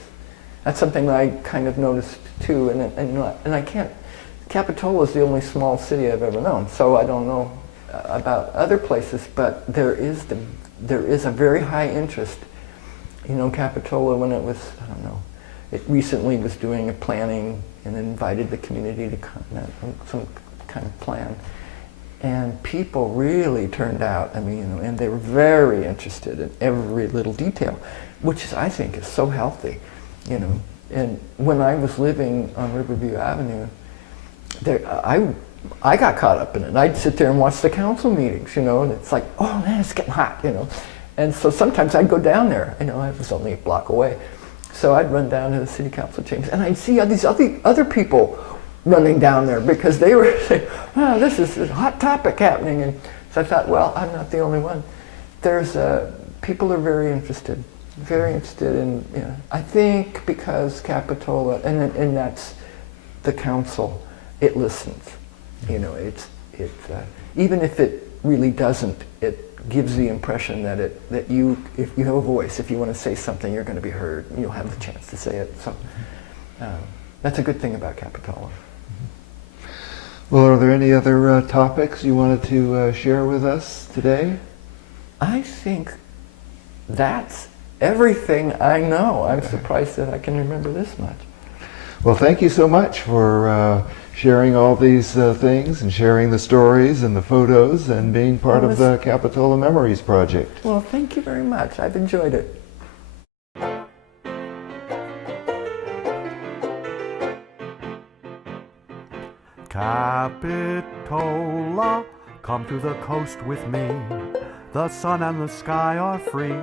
that's something that I kind of noticed too, and I can't. Capitola is the only small city I've ever known, so I don't know about other places, but there is a very high interest. Capitola, when it was, it recently was doing a planning and invited the community to comment on some kind of plan, and people really turned out. And they were very interested in every little detail, which I think is so healthy. And when I was living on Riverview Avenue, I got caught up in it. I'd sit there and watch the council meetings, and it's like, oh man, it's getting hot, And so sometimes I'd go down there. I was only a block away. So I'd run down to the city council chambers, and I'd see all these other people running down there, because they were saying, oh, this is a hot topic happening. And so I thought, well, I'm not the only one. There's People are very interested in, you know, I think because Capitola, and that's the council, it listens. You know, even if it really doesn't, it gives the impression that if you have a voice, if you want to say something, you're going to be heard, and you'll have the chance to say it. So that's a good thing about Capitola. Well, are there any other topics you wanted to share with us today? I think that's everything I know. I'm surprised that I can remember this much. Well, thank you so much for sharing all these things and sharing the stories and the photos and being part of the Capitola Memories Project. Well, thank you very much. I've enjoyed it. Capitola, come to the coast with me. The sun and the sky are free.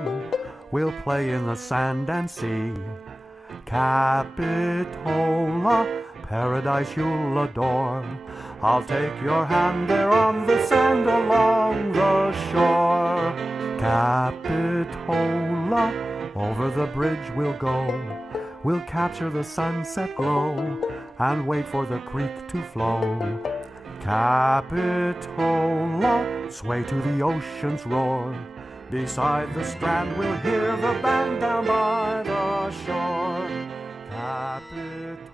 We'll play in the sand and sea. Capitola, paradise you'll adore. I'll take your hand there on the sand along the shore. Capitola, over the bridge we'll go. We'll capture the sunset glow and wait for the creek to flow. Capitola, sway to the ocean's roar. Beside the strand we'll hear the band down by the shore. Capitola.